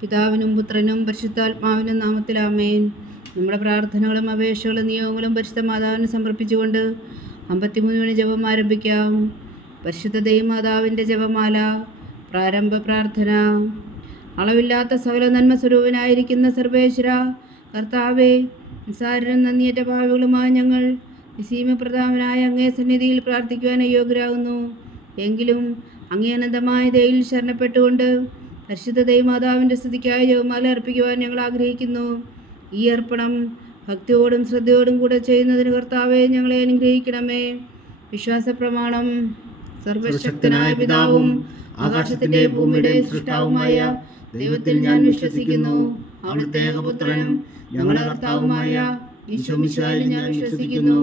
പിതാവിനും പുത്രനും പരിശുദ്ധാത്മാവിനും നാമത്തിൽ ആമേൻ. നമ്മുടെ പ്രാർത്ഥനകളും അപേക്ഷകളും നിയോഗങ്ങളും പരിശുദ്ധ മാതാവിന് സമർപ്പിച്ചുകൊണ്ട് 53 ജപം ആരംഭിക്കാം. പരിശുദ്ധ ദൈവമാതാവിൻ്റെ ജപമാല. പ്രാരംഭ പ്രാർത്ഥന. അളവില്ലാത്ത സകല നന്മ സ്വരൂപനായിരിക്കുന്ന സർവേശ്വര കർത്താവേ, നിസ്സാരരും നന്ദിയേറ്റ ഭാവികളുമായ ഞങ്ങൾ നിസീമപ്രതാപനായ അങ്ങേ സന്നിധിയിൽ പ്രാർത്ഥിക്കുവാൻ അയോഗ്യരാകുന്നു. എങ്കിലും അങ്ങേ അനന്തമായ ദയയിൽ ശരണപ്പെട്ടുകൊണ്ട് പരിശുദ്ധ ദൈവമാതാവിൻ്റെ സ്തുതിക്കായി ജപമാല അർപ്പിക്കുവാൻ ഞങ്ങൾ ആഗ്രഹിക്കുന്നു. ഈ അർപ്പണം ഭക്തിയോടും ശ്രദ്ധയോടും കൂടെ ചെയ്യുന്നതിന് കർത്താവെ ഞങ്ങളെ അനുഗ്രഹിക്കണമേ. വിശ്വാസ പ്രമാണം. സർവശക്തനായ പിതാവും ആകാശത്തിൻ്റെയും ഭൂമിയുടെയും സൃഷ്ടാവുമായ ദൈവത്തിൽ ഞാൻ വിശ്വസിക്കുന്നു. അവിടുത്തെ ഏകപുത്രനും ഞങ്ങളുടെ കർത്താവുമായ ഈശോമിശിഹായിൽ ഞാൻ വിശ്വസിക്കുന്നു.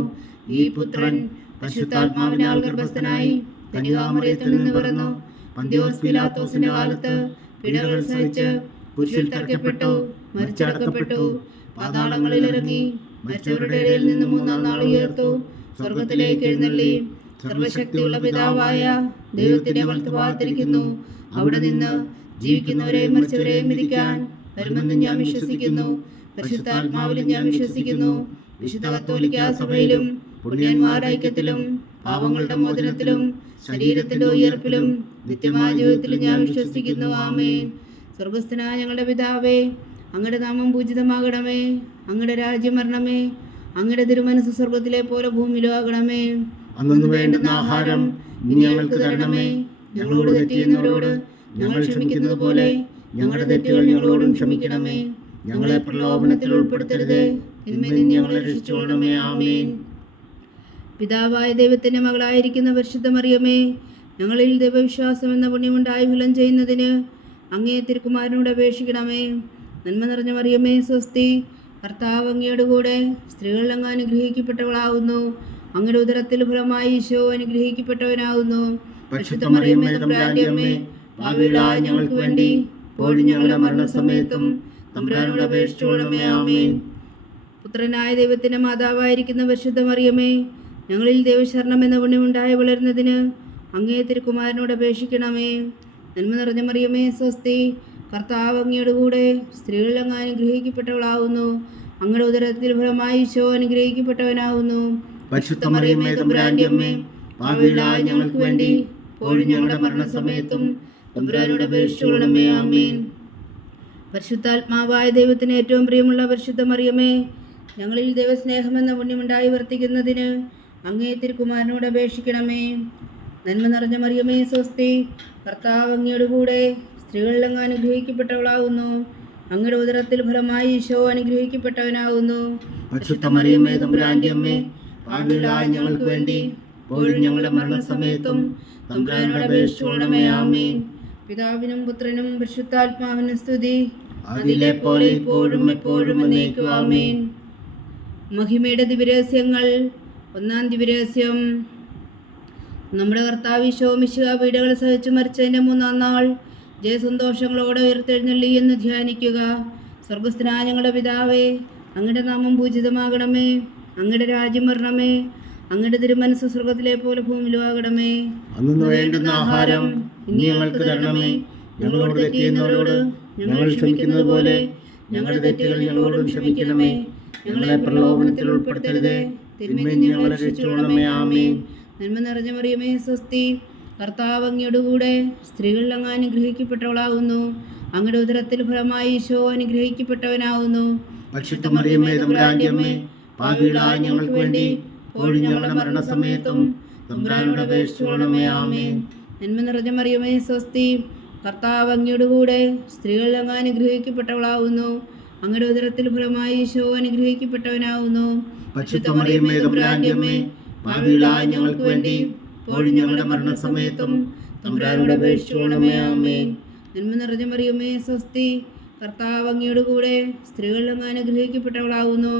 ഈ പുത്രൻ പരിശുദ്ധാത്മാവിനാൽ ഗർഭസ്ഥനായി കന്യകാമറിയത്തിൽ നിന്ന് പിറന്നു, പന്തിയോസ് പീലാത്തോസിന്റെ കാലത്ത് പീഡകൾ സഹിച്ച് കുരിശിൽ തറയ്ക്കപ്പെട്ടു, മരിച്ചടക്കപ്പെട്ടു, പാതാളങ്ങളിൽ ഇറങ്ങി, മരിച്ചവരുടെ ഇടയിൽ നിന്ന് 3-ാം നാൾ ഉയർത്തു, സ്വർഗത്തിലേക്ക് എഴുന്നള്ളി, സർവശക്തിയുള്ള പിതാവായ ദൈവത്തിന്റെ വലത്തുഭാഗത്തിരിക്കുന്നു. അവിടെ നിന്ന് ജീവിക്കുന്നവരെയും മരിച്ചവരെയും വിധിക്കാൻ വരുമെന്ന് ഞാൻ വിശ്വസിക്കുന്നു. പരിശുദ്ധാത്മാവിലും ഞാൻ വിശ്വസിക്കുന്നു. വിശുദ്ധ കത്തോലിക്കാ സഭയിലും പുണ്യന്മാരുടെ ഐക്യത്തിലും പാപങ്ങളുടെ മോചനത്തിലും ശരീരത്തിന്റെ ഉയർപ്പിലും നിത്യമായ ജീവിതത്തിലും ഞാൻ വിശ്വസിക്കുന്നു. ആമേൻ. സ്വർഗസ്ഥനായ ഞങ്ങളുടെ പിതാവേ, അങ്ങയുടെ നാമം പൂജിതമാകണമേ. അങ്ങയുടെ രാജ്യം വരണമേ. അങ്ങയുടെ തിരുമനസ്സ് സ്വർഗത്തിലെ പോലെ ഭൂമിയിലും ആകണമേ. അന്നു വേണ്ടുന്ന ആഹാരം ഇനി ഞങ്ങൾക്ക് തരണമേ. ഞങ്ങളോട് തെറ്റിയുന്നവരോട് ഞങ്ങൾ ക്ഷമിക്കുന്നത് പോലെ ഞങ്ങളുടെ തെറ്റുകൾ ഞങ്ങളോടും ക്ഷമിക്കണമേ. ഞങ്ങളെ പ്രലോഭനത്തിൽ ഉൾപ്പെടുത്തരുത്, തിന്മയിൽ നിന്ന് ഞങ്ങളെ രക്ഷിച്ചുകൊള്ളണമേ. ആമേൻ. പിതാവായ ദൈവത്തിന്റെ മകളായിരിക്കുന്ന പരിശുദ്ധ മറിയമേ, ഞങ്ങളിൽ ദൈവവിശ്വാസം എന്ന പുണ്യമുണ്ടായി ഫലം ചെയ്യുന്നതിന് അങ്ങേ തിരുക്കുമാരനോട് അപേക്ഷിക്കണമേ. നന്മ നിറഞ്ഞ മറിയമേ, സ്വസ്തി. കർത്താവ് അങ്ങയുടെ കൂടെ സ്ത്രീകൾ അങ്ങ് അനുഗ്രഹിക്കപ്പെട്ടവളാവുന്നു. അങ്ങയുടെ ഉദരത്തിൽ ഫലമായി ഈശോ അനുഗ്രഹിക്കപ്പെട്ടവനാകുന്നു. പരിശുദ്ധ മറിയമേ, തമ്പുരാന്റെ അമ്മേ, പാപികളായ ഞങ്ങൾക്ക് വേണ്ടി ഇപ്പോഴും ഞങ്ങളുടെ മരണസമയത്തും തമ്പുരാനോട് അപേക്ഷിച്ചുകൊള്ളണമേ. ആമേൻ. പുത്രനായ ദൈവത്തിന്റെ മാതാവായിരിക്കുന്ന പരിശുദ്ധ മറിയമേ, ഞങ്ങളിൽ ദൈവശരണം എന്ന പുണ്യമുണ്ടായി വളരുന്നതിന് അങ്ങേ തിരുക്കുമാരനോട് അപേക്ഷിക്കണമേ. നന്മ നിറഞ്ഞ മറിയമേ, സ്വസ്തി. കർത്താവ് അങ്ങയുടെ കൂടെ സ്ത്രീകൾ അങ്ങ് അനുഗ്രഹിക്കപ്പെട്ടവളാവുന്നു. അങ്ങയുടെ ഉദരത്തിൽ ഫലമായി ഈശോ അനുഗ്രഹിക്കപ്പെട്ടവനാവുന്നു. പരിശുദ്ധ മറിയമേ, തമ്പുരാന്റെ അമ്മേ, പാപികളായ ഞങ്ങൾക്ക് വേണ്ടി ഇപ്പോഴും ഞങ്ങളുടെ മരണസമയത്തും തമ്പുരാനോട് അപേക്ഷിച്ചുകൊള്ളണമേ. ആമേൻ. പരിശുദ്ധാത്മാവായ ദൈവത്തിന് ഏറ്റവും പ്രിയമുള്ള പരിശുദ്ധ മറിയമേ, ഞങ്ങളിൽ ദൈവസ്നേഹമെന്ന പുണ്യമുണ്ടായി വർത്തിക്കുന്നതിന് അങ്ങേ തിരുക്കുമാരനോട് അപേക്ഷിക്കണമേ. നന്മ നിറഞ്ഞ മറിയമേ, സ്വസ്തി. കർത്താവ് അങ്ങയുടെ കൂടെ സ്ത്രീകളിൽ അങ്ങ് അനുഗ്രഹിക്കപ്പെട്ടവളാകുന്നു. അങ്ങയുടെ ഉദരത്തിൽ ഫലമായി ഈശോ അനുഗ്രഹിക്കപ്പെട്ടവനാകുന്നു. പരിശുദ്ധ മറിയമേ, തമ്പുരാന്റെ അമ്മേ, പാപികളായ ഞങ്ങൾക്ക് വേണ്ടി ഇപ്പോഴും ഞങ്ങളുടെ മരണസമയത്തും തമ്പുരാനോട് അപേക്ഷിച്ചുകൊള്ളണമേ. ആമേൻ. പിതാവിനും പുത്രനും പരിശുദ്ധാത്മാവിനും സ്തുതി. അതിലെ പോലെ ഇപ്പോഴും എപ്പോഴും എന്നേക്കും. ആമേൻ. മഹിമയുടെ ദിവ്യരഹസ്യങ്ങൾ. 1-ാം ദിവ്യരഹസ്യം. നമ്മുടെ കർത്താവ് ഈശോ മിശിഹാ പീഡകൾ സഹിച്ചു മരിച്ചതിൻ്റെ 3-ാം നാൾ ജയസന്തോഷങ്ങളോടെ ഉയർത്തെഴുന്നള്ളി എന്ന് ധ്യാനിക്കുക. സ്വർഗസ്ഥനായ ഞങ്ങളുടെ പിതാവേ, അങ്ങയുടെ നാമം പൂജിതമാകണമേ. അങ്ങയുടെ രാജ്യം വരണമേ. അങ്ങയുടെ തിരുമനസ്സ് സ്വർഗത്തിലെ പോലെ ഭൂമിയിലും ആകണമേ. അന്നു വേണ്ടുന്ന ആഹാരം ഇനി ഞങ്ങൾക്ക് തരണമേ. ഞങ്ങളോട് തെറ്റിയുന്നവരോട് ഞങ്ങൾ ക്ഷമിക്കുന്നത് പോലെ ഞങ്ങളുടെ തെറ്റുകൾ ഞങ്ങളോടും ക്ഷമിക്കണമേ. ഞങ്ങളെ പ്രലോഭനത്തിൽ ഉൾപ്പെടുത്തരുത്, തിന്മയിൽ നിന്ന് ഞങ്ങളെ രക്ഷിച്ചുകൊള്ളണമേ. ആമേൻ. നന്മ നിറഞ്ഞ മറിയമേ, സ്വസ്തി. കർത്താവ് അങ്ങയുടെ കൂടെ സ്ത്രീകളിൽ അങ്ങ് അനുഗ്രഹിക്കപ്പെട്ടവളാകുന്നു. അങ്ങയുടെ ഉദരത്തിൽ ഫലമായി ഈശോ അനുഗ്രഹിക്കപ്പെട്ടവനാകുന്നു. പരിശുദ്ധ മറിയമേ, തമ്പുരാന്റെ അമ്മേ, പാപികളായ ഞങ്ങൾക്ക് വേണ്ടി ഇപ്പോഴും ഞങ്ങളുടെ മരണസമയത്തും തമ്പുരാനോട് അപേക്ഷിച്ചുകൊള്ളണമേ. ആമേൻ. നന്മ നിറഞ്ഞ മറിയമേ, സ്വസ്തി. കർത്താവ് അങ്ങയുടെ കൂടെ സ്ത്രീകളിൽ അങ്ങ് അനുഗ്രഹിക്കപ്പെട്ടവളാകുന്നു. അങ്ങയുടെ ഉദരത്തിൽ ഫലമായി ഈശോ അനുഗ്രഹിക്കപ്പെട്ടവനാകുന്നു. പരിശുദ്ധ മറിയമേ, തമ്പുരാന്റെ അമ്മേ, പാപികളായ ഞങ്ങൾക്ക് വേണ്ടി ഇപ്പോഴും ഞങ്ങളുടെ മരണസമയത്തും തമ്പുരാനോട് അപേക്ഷിച്ചുകൊള്ളണമേ. ആമേൻ. നന്മ നിറഞ്ഞ മറിയമേ, സ്വസ്തി. കർത്താവ് അങ്ങയുടെ കൂടെ സ്ത്രീകളിൽ അങ്ങ് അനുഗ്രഹിക്കപ്പെട്ടവളാകുന്നു.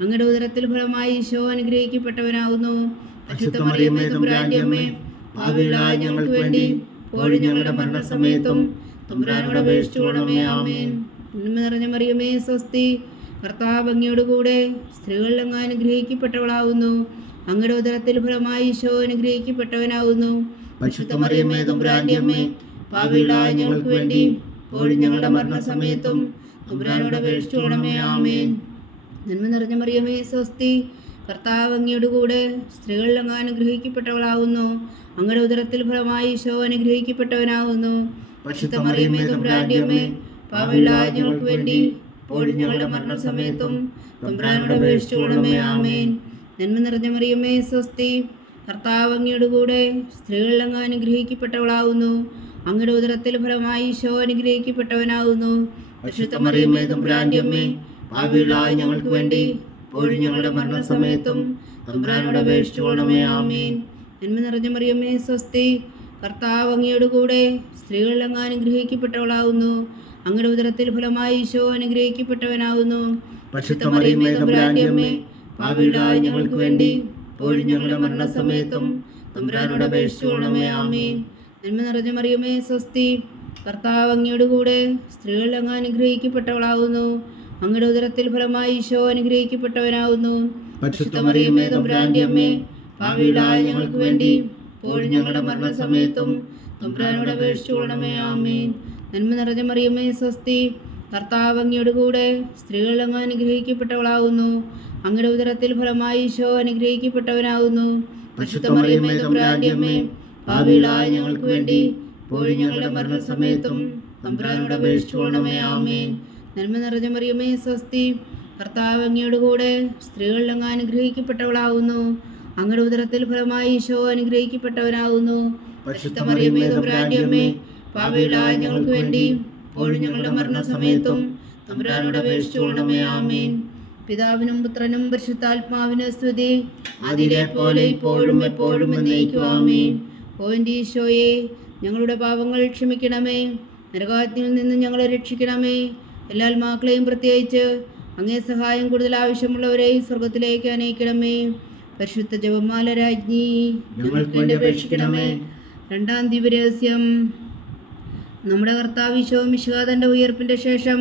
അങ്ങയുടെ ഉദരത്തിൽ ഫലമായി ഈശോ അനുഗ്രഹിക്കപ്പെട്ടവനാകുന്നു. പരിശുദ്ധ മറിയമേ, തമ്പുരാന്റെ അമ്മേ, പാപികളായ ഞങ്ങൾക്ക് വേണ്ടി ഇപ്പോഴും ഞങ്ങളുടെ മരണസമയത്തും തമ്പുരാനോട് അപേക്ഷിച്ചുകൊള്ളണമേ. ആമേൻ. നന്മ നിറഞ്ഞ മറിയമേ, സ്വസ്തി. കർത്താവ് അങ്ങയുടെ കൂടെ സ്ത്രീകളിൽ അങ്ങ് അനുഗ്രഹിക്കപ്പെട്ടവളാകുന്നു. അങ്ങയുടെ ഉദരത്തിൽ ഫലമായി ഈശോ അനുഗ്രഹിക്കപ്പെട്ടവനാകുന്നു. പരിശുദ്ധ മറിയമേ, തമ്പുരാന്റെ അമ്മേ, പാപികളായ ഞങ്ങൾക്ക് വേണ്ടി ഇപ്പോഴും ഞങ്ങളുടെ മരണസമയത്തും തമ്പുരാനോട് അപേക്ഷിച്ചുകൊള്ളണമേ. ആമേൻ. നന്മ നിറഞ്ഞ മറിയമേ സ്വസ്തി, കർത്താവ് അങ്ങയുടെ കൂടെ സ്ത്രീകളിൽ അങ്ങ് അനുഗ്രഹിക്കപ്പെട്ടവളാകുന്നു. അങ്ങയുടെ ഉദരത്തിൽ ഫലമായി ഈശോ അനുഗ്രഹിക്കപ്പെട്ടവനാകുന്നു. പരിശുദ്ധ മറിയമേ തമ്പുരാന്റെ അമ്മേ, പാപികളായ ഞങ്ങൾക്ക് വേണ്ടി ഇപ്പോഴും ഞങ്ങളുടെ മരണസമയത്തും തമ്പുരാനോട് അപേക്ഷിച്ചുകൊള്ളണമേ. ആമേൻ. നന്മ നിറഞ്ഞ മറിയമേ സ്വസ്തി, കർത്താവ് അങ്ങയുടെ കൂടെ സ്ത്രീകളിൽ അങ്ങ് അനുഗ്രഹിക്കപ്പെട്ടവളാകുന്നു. അങ്ങയുടെ ഉദരത്തിൽ ഫലമായി ഈശോ അനുഗ്രഹിക്കപ്പെട്ടവനാകുന്നു. പരിശുദ്ധ മറിയമേ തമ്പുരാന്റെ അമ്മേ, പാപികളായ ഞങ്ങൾക്ക് വേണ്ടി ഇപ്പോഴും ഞങ്ങളുടെ മരണസമയത്തും തമ്പുരാനോട് അപേക്ഷിച്ചുകൊള്ളണമേ. ആമേൻ. നന്മ നിറഞ്ഞ മറിയമേ സ്വസ്തി, കർത്താവ് അങ്ങയുടെ കൂടെ സ്ത്രീകളിൽ അങ്ങ് അനുഗ്രഹിക്കപ്പെട്ടവളാകുന്നു. അങ്ങയുടെ ഉദരത്തിൽ ഫലമായി ഈശോ അനുഗ്രഹിക്കപ്പെട്ടവനാകുന്നു. പരിശുദ്ധ മറിയമേ തമ്പുരാന്റെ അമ്മേ, പാപികളായ ഞങ്ങൾക്ക് വേണ്ടി ഇപ്പോഴും ഞങ്ങളുടെ മരണസമയത്തും തമ്പുരാനോട് അപേക്ഷിച്ചുകൊള്ളണമേ. ആമേൻ. നന്മ നിറഞ്ഞ മറിയമേ സ്വസ്തി, കർത്താവ് അങ്ങയുടെ കൂടെ സ്ത്രീകളിൽ അങ്ങ് അനുഗ്രഹിക്കപ്പെട്ടവളാകുന്നു. അങ്ങയുടെ ഉദരത്തിൽ ഫലമായി ഈശോ അനുഗ്രഹിക്കപ്പെട്ടവനാകുന്നു. പരിശുദ്ധ മറിയമേ തമ്പുരാന്റെ അമ്മേ, പാപികളായ ഞങ്ങൾക്ക് വേണ്ടി ഇപ്പോഴും ഞങ്ങളുടെ മരണസമയത്തും തമ്പുരാനോട് അപേക്ഷിച്ചുകൊള്ളണമേ. ആമേൻ. നന്മ നിറഞ്ഞ മറിയമേ സ്വസ്തി, കർത്താവ് അങ്ങയുടെ കൂടെ സ്ത്രീകളിൽ അങ്ങ് അനുഗ്രഹിക്കപ്പെട്ടവളാകുന്നു. അങ്ങയുടെ ഉദരത്തിൽ ഫലമായി ഈശോ അനുഗ്രഹിക്കപ്പെട്ടവനാകുന്നു. പരിശുദ്ധ മറിയമേ തമ്പുരാന്റെ അമ്മേ, പാപികളായ ഞങ്ങൾക്ക് വേണ്ടി ഇപ്പോഴും ഞങ്ങളുടെ മരണസമയത്തും തമ്പുരാനോട് അപേക്ഷിച്ചുകൊള്ളണമേ. ആമേൻ. നന്മ നിറഞ്ഞ മറിയമേ സ്വസ്തി, കർത്താവ് അങ്ങയുടെ കൂടെ സ്ത്രീകളിൽ അങ്ങ് അനുഗ്രഹിക്കപ്പെട്ടവളാകുന്നു. അങ്ങയുടെ ഉദരത്തിൽ ഫലമായി ഈശോ അനുഗ്രഹിക്കപ്പെട്ടവനാകുന്നു. പരിശുദ്ധ മറിയമേ തമ്പുരാന്റെ അമ്മേ, പാപികളായ ഞങ്ങൾക്ക് വേണ്ടി ഇപ്പോഴും ഞങ്ങളുടെ മരണസമയത്തും തമ്പുരാനോട് അപേക്ഷിച്ചുകൊള്ളണമേ. ആമേൻ. പിതാവിനും പുത്രനും പരിശുദ്ധാത്മാവിനും സ്തുതി, അതിലെ പോലെ ഇപ്പോഴും എപ്പോഴും എന്നേക്കും. ആമേൻ. ഓ എൻ്റെ ഈശോയെ, ഞങ്ങളുടെ പാപങ്ങൾ ക്ഷമിക്കണമേ. നരകാഗ്നിയിൽ നിന്ന് ഞങ്ങളെ രക്ഷിക്കണമേ. എല്ലാ ആത്മാക്കളെയും പ്രത്യേകിച്ച് അങ്ങേ സഹായം കൂടുതൽ ആവശ്യമുള്ളവരെയും സ്വർഗത്തിലേക്ക് അനയിക്കണമേ. പരിശുദ്ധ ജപമാല രാജ്ഞി, ഞങ്ങൾക്ക് വേണ്ടി അപേക്ഷിക്കണമേ. രണ്ടാം ദിവ്യരഹസ്യം. നമ്മുടെ കർത്താവ് ഈശോ മിശിഹാ തൻ്റെ ഉയർപ്പിൻ്റെ ശേഷം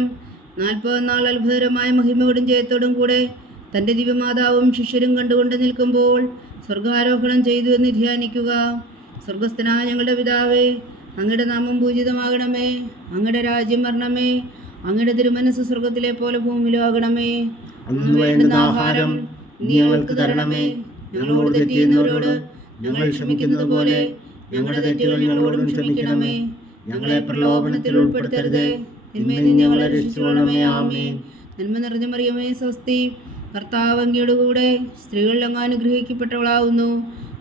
40 നാൾ അത്ഭുതകരമായ മഹിമയോടും ജയത്തോടും കൂടെ തൻ്റെ ദിവ്യമാതാവും ശിഷ്യരും കണ്ടുകൊണ്ട് നിൽക്കുമ്പോൾ സ്വർഗാരോഹണം ചെയ്തു എന്ന് ധ്യാനിക്കുക. സ്വർഗസ്ഥനായ ഞങ്ങളുടെ പിതാവേ, അങ്ങയുടെ നാമം പൂജിതമാകണമേ. അങ്ങയുടെ രാജ്യം വരണമേ. അങ്ങയുടെ തിരുമനസ് സ്വർഗത്തിലെ പോലെ ഭൂമിയിലും ആകണമേ. അന്ന് വേണ്ടുന്ന ആഹാരം നീ ഞങ്ങൾക്ക് തരണമേ. ഞങ്ങളോട് തെറ്റ് ചെയ്യുന്നവരോട് ഞങ്ങൾ ക്ഷമിക്കുന്നത് പോലെ ഞങ്ങളുടെ തെറ്റുകൾ ഞങ്ങളോടും ക്ഷമിക്കണമേ. ഞങ്ങളെ പ്രലോഭനത്തിൽ ഉൾപ്പെടുത്തരുത്, തിന്മയിൽ നിന്ന് ഞങ്ങളെ രക്ഷിച്ചുകൊള്ളണമേ. ആമേൻ. നന്മ നിറഞ്ഞ മറിയമേ സ്വസ്തി, കർത്താവ് അങ്ങയുടെ കൂടെ സ്ത്രീകളിൽ അങ്ങ് അനുഗ്രഹിക്കപ്പെട്ടവളാകുന്നു.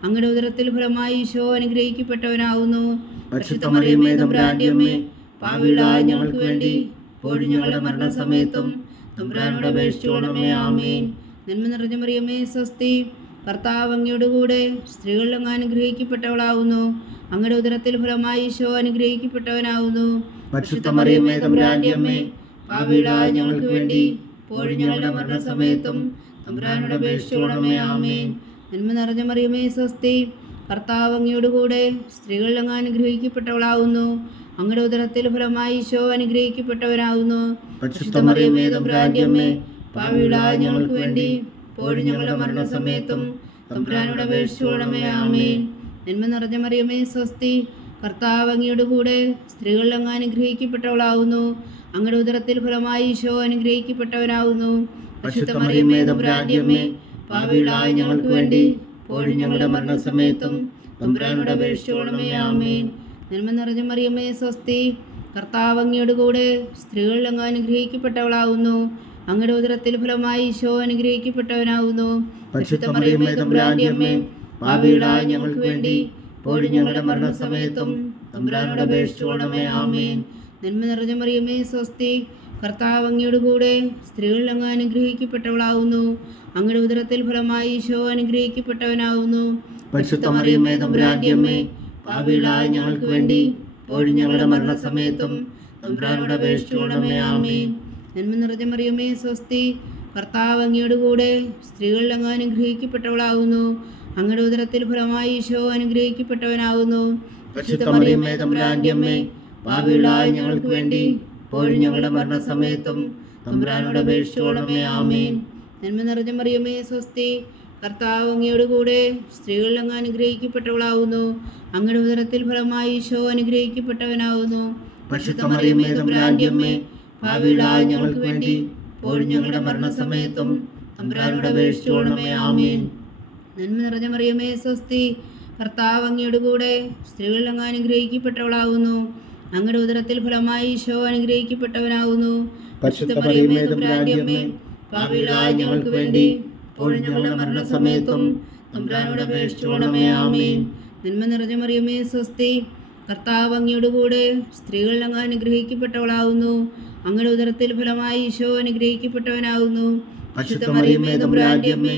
അങ്ങയുടെ ഉദരത്തിൽ ഫലമായി ഈശോ അനുഗ്രഹിക്കപ്പെട്ടവനാകുന്നു. പരിശുദ്ധ മറിയമേ തമ്പുരാന്റെ അമ്മേ, പാപികളായ ഞങ്ങൾക്ക് വേണ്ടി ഇപ്പോഴും ഞങ്ങളുടെ മരണസമയത്തും തമ്പുരാനോട് അപേക്ഷിച്ചുകൊള്ളണമേ. ആമേൻ. നന്മ നിറഞ്ഞ മറിയമേ സ്വസ്തി, കർത്താവ് അങ്ങയുടെ കൂടെ സ്ത്രീകളിൽ അങ്ങ് അനുഗ്രഹിക്കപ്പെട്ടവളാകുന്നു. അങ്ങയുടെ ഉദരത്തിൽ ഫലമായി ഈശോ അനുഗ്രഹിക്കപ്പെട്ടവനാകുന്നു. പരിശുദ്ധ മറിയമേ തമ്പുരാന്റെ അമ്മേ, പാപികളായ ഞങ്ങൾക്ക് വേണ്ടി ഇപ്പോഴും ഞങ്ങളുടെ മരണസമയത്തും തമ്പുരാനോട് അപേക്ഷിച്ചുകൊള്ളണമേ. ആമേൻ. നന്മ നിറഞ്ഞ മറിയമേ സ്വസ്തി, കർത്താവ് അങ്ങയുടെ കൂടെ സ്ത്രീകളിൽ അങ്ങ് അനുഗ്രഹിക്കപ്പെട്ടവളാകുന്നു. അങ്ങയുടെ ഉദരത്തിൽ ഫലമായി ഈശോ അനുഗ്രഹിക്കപ്പെട്ടവനാകുന്നു. പരിശുദ്ധ മറിയമേ തമ്പുരാന്റെ അമ്മേ, പാപികളായ ഞങ്ങൾക്ക് വേണ്ടി ഇപ്പോഴും ഞങ്ങളുടെ മരണസമയത്തും തമ്പുരാനോട് അപേക്ഷിച്ചുകൊള്ളണമേ. ആമേൻ. നന്മ നിറഞ്ഞ മറിയമേ സ്വസ്തി, കർത്താവ് അങ്ങയുടെ കൂടെ സ്ത്രീകളിൽ അങ്ങ് അനുഗ്രഹിക്കപ്പെട്ടവളാകുന്നു. അങ്ങയുടെ ഉദരത്തിൽ ഫലമായി ഈശോ അനുഗ്രഹിക്കപ്പെട്ടവനാകുന്നു. പരിശുദ്ധ മറിയമേ തമ്പുരാന്റെ അമ്മേ, പാപികളായ ഞങ്ങൾക്ക് വേണ്ടി ഇപ്പോഴും ഞങ്ങളുടെ മരണസമയത്തും തമ്പുരാനോട് അപേക്ഷിച്ചുകൊള്ളണമേ. ആമേൻ. നന്മ നിറഞ്ഞ മറിയമേ സ്വസ്തി, കർത്താവ് അങ്ങയുടെ കൂടെ സ്ത്രീകളിൽ അങ്ങ് അനുഗ്രഹിക്കപ്പെട്ടവളാകുന്നു. അങ്ങയുടെ ഉദരത്തിൽ ഫലമായി ഈശോ അനുഗ്രഹിക്കപ്പെട്ടവനാകുന്നു. പരിശുദ്ധ മറിയമേ തമ്പുരാന്റെ അമ്മേ, പാപികളായ ഞങ്ങൾക്ക് വേണ്ടി ഇപ്പോഴും ഞങ്ങളുടെ മരണസമയത്തും തമ്പുരാനോട് അപേക്ഷിച്ചുകൊള്ളണമേ. ആമേൻ. നന്മ നിറഞ്ഞ മറിയമേ സ്വസ്തി, കർത്താവ് അങ്ങയുടെ കൂടെ സ്ത്രീകളിൽ അങ്ങ് അനുഗ്രഹിക്കപ്പെട്ടവളാകുന്നു. അങ്ങയുടെ ഉദരത്തിൽ ഫലമായി ഈശോ അനുഗ്രഹിക്കപ്പെട്ടവനാകുന്നു. പരിശുദ്ധ മറിയമേ തമ്പുരാന്റെ അമ്മേ, പാപികളായ ഞങ്ങൾക്ക് വേണ്ടി ഇപ്പോഴും ഞങ്ങളുടെ മരണസമയത്തും തമ്പുരാനോട് അപേക്ഷിച്ചുകൊള്ളണമേ. ആമേൻ. നന്മ നിറഞ്ഞ മറിയമേ സ്വസ്തി, കർത്താവ് അങ്ങയുടെ കൂടെ സ്ത്രീകളിൽ അങ്ങ് അനുഗ്രഹിക്കപ്പെട്ടവളാകുന്നു. അങ്ങയുടെ ഉദരത്തിൽ ഫലമായി ഈശോ അനുഗ്രഹിക്കപ്പെട്ടവനാകുന്നു. പരിശുദ്ധ മറിയമേ തമ്പുരാന്റെ അമ്മേ, പാപികളായ ഞങ്ങൾക്ക് വേണ്ടി ഇപ്പോഴും ഞങ്ങളുടെ മരണസമയത്തും തമ്പുരാനോട് അപേക്ഷിച്ചുകൊള്ളണമേ. ആമേൻ. നന്മ നിറഞ്ഞ മറിയമേ സ്വസ്തി, കർത്താവ് അങ്ങയുടെ കൂടെ സ്ത്രീകളിൽ അങ്ങ് അനുഗ്രഹിക്കപ്പെട്ടവളാകുന്നു. അങ്ങയുടെ ഉദരത്തിൽ ഫലമായി ഈശോ അനുഗ്രഹിക്കപ്പെട്ടവനാകുന്നു. പരിശുദ്ധ മറിയമേ തമ്പുരാന്റെ അമ്മേ, പാപികളായ ഞങ്ങൾക്ക് വേണ്ടി ഇപ്പോഴും ഞങ്ങളുടെ മരണസമയത്തും തമ്പുരാനോട് അപേക്ഷിച്ചുകൊള്ളണമേ. ആമേൻ. നന്മ നിറഞ്ഞ മറിയമേ സ്വസ്തി, കർത്താവ് അങ്ങയുടെ കൂടെ സ്ത്രീകളിൽ അങ്ങ് അനുഗ്രഹിക്കപ്പെട്ടവളാകുന്നു. അങ്ങയുടെ ഉദരത്തിൽ ഫലമായി ഈശോ അനുഗ്രഹിക്കപ്പെട്ടവനാകുന്നു. പരിശുദ്ധ മറിയമേ തമ്പുരാന്റെ അമ്മേ, പാപികളായ ഞങ്ങൾക്ക് വേണ്ടി ഇപ്പോഴും ഞങ്ങളുടെ മരണസമയത്തും തമ്പുരാനോട് അപേക്ഷിച്ചുകൊള്ളണമേ. ആമേൻ. നന്മ നിറഞ്ഞ മറിയമേ സ്വസ്തി, കർത്താവ് അങ്ങയുടെ കൂടെ സ്ത്രീകളിൽ അങ്ങ് അനുഗ്രഹിക്കപ്പെട്ടവളാകുന്നു. അങ്ങയുടെ ഉദരത്തിൽ ഫലമായി ഈശോ അനുഗ്രഹിക്കപ്പെട്ടവനാകുന്നു. പരിശുദ്ധ മറിയമേ തമ്പുരാന്റെ അമ്മേ,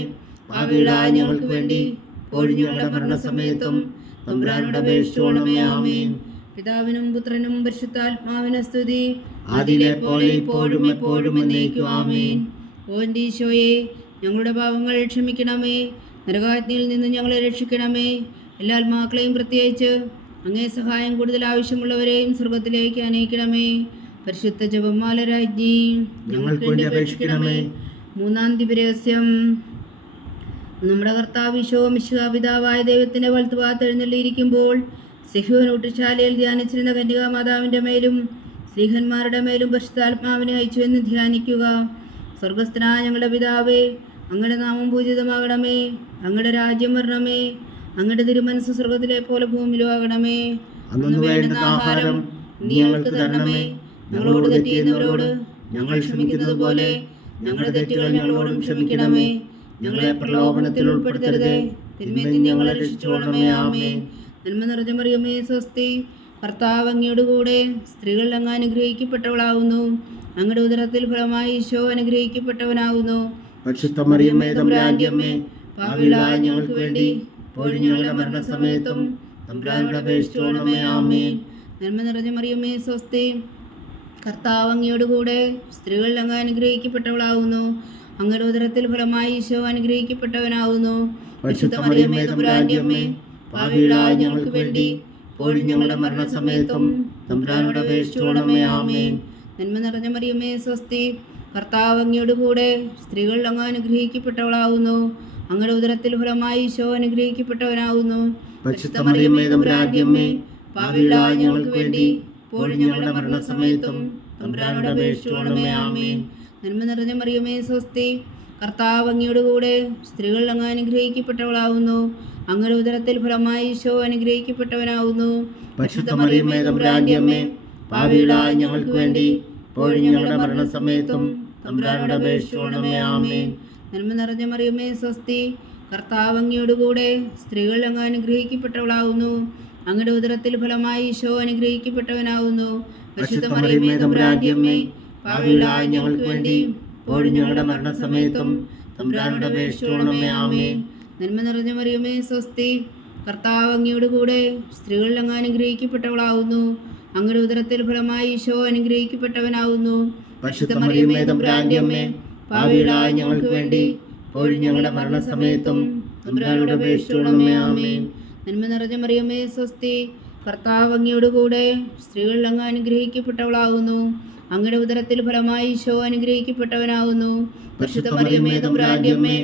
പാപികളായ ഞങ്ങൾക്ക് വേണ്ടി ഇപ്പോഴും ഞങ്ങളുടെ മരണസമയത്തും തമ്പുരാനോട് അപേക്ഷിച്ചുകൊള്ളണമേ. ആമേൻ. പിതാവിനും പുത്രനും പരിശുദ്ധാത്മാവിനും സ്തുതി, ആദിയിലെ പോലെ ഇപ്പോഴും എപ്പോഴും എന്നേക്കും. ആമേൻ. ഓ എൻ്റെ ഈശോയെ, ഞങ്ങളുടെ പാപങ്ങൾ ക്ഷമിക്കണമേ, നരകാഗ്നിയിൽ നിന്ന് ഞങ്ങളെ രക്ഷിക്കണമേ. എല്ലാ ആത്മാക്കളെയും പ്രത്യേകിച്ച് അങ്ങേ സഹായം കൂടുതൽ ആവശ്യമുള്ളവരെയും സ്വർഗത്തിലേക്ക് അനയിക്കണമേ. പരിശുദ്ധ ജപമാല രാജ്ഞി, ഞങ്ങൾക്ക് വേണ്ടി അപേക്ഷിക്കണമേ. മൂന്നാം ദിവ്യരഹസ്യം. നമ്മുടെ കർത്താവ് ഈശോ മിശിഹാ പിതാവായ ദൈവത്തിൻ്റെ വലത്തുഭാഗത്ത് എഴുന്നള്ളിയിരിക്കുമ്പോൾ സിഹ്യോൻ ഊട്ടുശാലയിൽ ധ്യാനിച്ചിരുന്ന കന്യകാമാതാവിൻ്റെ മേലും സ്ത്രീഹന്മാരുടെ മേലും പരിശുദ്ധാത്മാവിനെ അയച്ചു എന്ന് ധ്യാനിക്കുക. സ്വർഗസ്ഥനായ ഞങ്ങളുടെ പിതാവേ, അങ്ങയുടെ നാമം പൂജിതമാകണമേ, അങ്ങയുടെ രാജ്യം വരണമേ, അങ്ങയുടെ തിരുമനസ്സ് സ്വർഗത്തിലെ പോലെ ഭൂമിയിലും ആകണമേ. അന്നു വേണ്ടുന്ന ആഹാരം നീ ഞങ്ങൾക്ക് തരണമേ. ഞങ്ങളോട് തെറ്റ് ചെയ്യുന്നവരോട് ഞങ്ങൾ ക്ഷമിക്കുന്നത് പോലെ ഞങ്ങളുടെ തെറ്റുകൾ ഞങ്ങളോടും ക്ഷമിക്കണമേ. ഞങ്ങളെ പ്രലോഭനത്തിൽ ഉൾപ്പെടുത്തരുതേ, തിന്മയിൽ നിന്ന് ഞങ്ങളെ രക്ഷിച്ചുകൊള്ളണമേ. ആമേൻ. നന്മ നിറഞ്ഞ മറിയമേ സ്വസ്തി, കർത്താവ് അങ്ങയുടെ കൂടെ സ്ത്രീകളിൽ അങ്ങ് അനുഗ്രഹിക്കപ്പെട്ടവളാകുന്നു. അങ്ങയുടെ ഉദരത്തിൽ ഫലമായി ഈശോ അനുഗ്രഹിക്കപ്പെട്ടവനാകുന്നു. പരിശുദ്ധ മറിയമേ തമ്പുരാന്റെ അമ്മേ, പാപികളായ ഞങ്ങൾക്ക് വേണ്ടി ഇപ്പോഴും ഞങ്ങളുടെ മരണസമയത്തും തമ്പുരാനോട് അപേക്ഷിച്ചുകൊള്ളണമേ. ആമേൻ. നന്മ നിറഞ്ഞ മറിയമേ സ്വസ്തി, കർത്താവ് അങ്ങയുടെ കൂടെ സ്ത്രീകളിൽ അങ്ങ് അനുഗ്രഹിക്കപ്പെട്ടവളാകുന്നു. അങ്ങയുടെ ഉദരത്തിൽ ഫലമായി ഈശോ അനുഗ്രഹിക്കപ്പെട്ടവനാകുന്നു. പരിശുദ്ധ മറിയമേ തമ്പുരാന്റെ അമ്മേ, പാപികളായ ഞങ്ങൾക്ക് വേണ്ടി ഇപ്പോഴും ഞങ്ങളുടെ മരണസമയത്തും തമ്പുരാനോട് അപേക്ഷിച്ചുകൊള്ളണമേ. ആമേൻ. നന്മ നിറഞ്ഞ മറിയമേ സ്വസ്തി, കർത്താവ് അങ്ങയുടെ കൂടെ സ്ത്രീകളിൽ അങ്ങ് അനുഗ്രഹിക്കപ്പെട്ടവളാകുന്നു. അങ്ങയുടെ ഉദരത്തിൽ ഫലമായി ഈശോ അനുഗ്രഹിക്കപ്പെട്ടവനാകുന്നു. പരിശുദ്ധ മറിയമേ തമ്പുരാന്റെ അമ്മേ, പാപികളായ ഞങ്ങൾക്ക് വേണ്ടി ഇപ്പോഴും ഞങ്ങളുടെ മരണസമയത്തും തമ്പുരാനോട് അപേക്ഷിച്ചുകൊള്ളണമേ. ആമേൻ. നന്മ നിറഞ്ഞ മറിയമേ സ്വസ്തി, കർത്താവ് അങ്ങയുടെ കൂടെ സ്ത്രീകളിൽ അങ്ങ് അനുഗ്രഹിക്കപ്പെട്ടവളാകുന്നു. അങ്ങയുടെ ഉദരത്തിൽ ഫലമായി ഈശോ അനുഗ്രഹിക്കപ്പെട്ടവനാകുന്നു. പരിശുദ്ധ മറിയമേ തമ്പുരാന്റെ അമ്മേ, പാപികളായ ഞങ്ങൾക്ക് വേണ്ടി ഇപ്പോഴും ഞങ്ങളുടെ മരണസമയത്തും തമ്പുരാനോട് അപേക്ഷിച്ചുകൊള്ളണമേ. ആമേൻ. നന്മ നിറഞ്ഞ മറിയമേ സ്വസ്തി, കർത്താവ് അങ്ങയുടെ കൂടെ സ്ത്രീകളിൽ അങ്ങ് അനുഗ്രഹിക്കപ്പെട്ടവളാകുന്നു. അങ്ങയുടെ ഉദരത്തിൽ ഫലമായി ഈശോ അനുഗ്രഹിക്കപ്പെട്ടവനാകുന്നു. പരിശുദ്ധ മറിയമേ തമ്പുരാന്റെ അമ്മേ, പാപികളായ ഞങ്ങൾക്ക് വേണ്ടി ഇപ്പോഴും ഞങ്ങളുടെ മരണസമയത്തും തമ്പുരാനോട് അപേക്ഷിച്ചുകൊള്ളണമേ. ആമേൻ. നന്മ നിറഞ്ഞ മറിയമേ സ്വസ്തി, കർത്താവ് അങ്ങയുടെ കൂടെ സ്ത്രീകളിൽ അങ്ങ് അനുഗ്രഹിക്കപ്പെട്ടവളാകുന്നു. അങ്ങയുടെ ഉദരത്തിൽ ഫലമായി ഈശോ അനുഗ്രഹിക്കപ്പെട്ടവനാകുന്നു. പരിശുദ്ധ മറിയമേ തമ്പുരാന്റെ അമ്മേ, പാപികളായ ഞങ്ങൾക്ക് വേണ്ടി ഇപ്പോഴും ഞങ്ങളുടെ മരണസമയത്തും തമ്പുരാനോട് അപേക്ഷിച്ചുകൊള്ളണമേ. ആമേൻ. നന്മ നിറഞ്ഞ മറിയമേ സ്വസ്തി, കർത്താവ് അങ്ങയുടെ കൂടെ സ്ത്രീകളിൽ അങ്ങ് അനുഗ്രഹിക്കപ്പെട്ടവളാകുന്നു. അങ്ങയുടെ ഉദരത്തിൽ ഫലമായി ഈശോ അനുഗ്രഹിക്കപ്പെട്ടവനാകുന്നു. പരിശുദ്ധ മറിയമേ തമ്പുരാന്റെ അമ്മേ,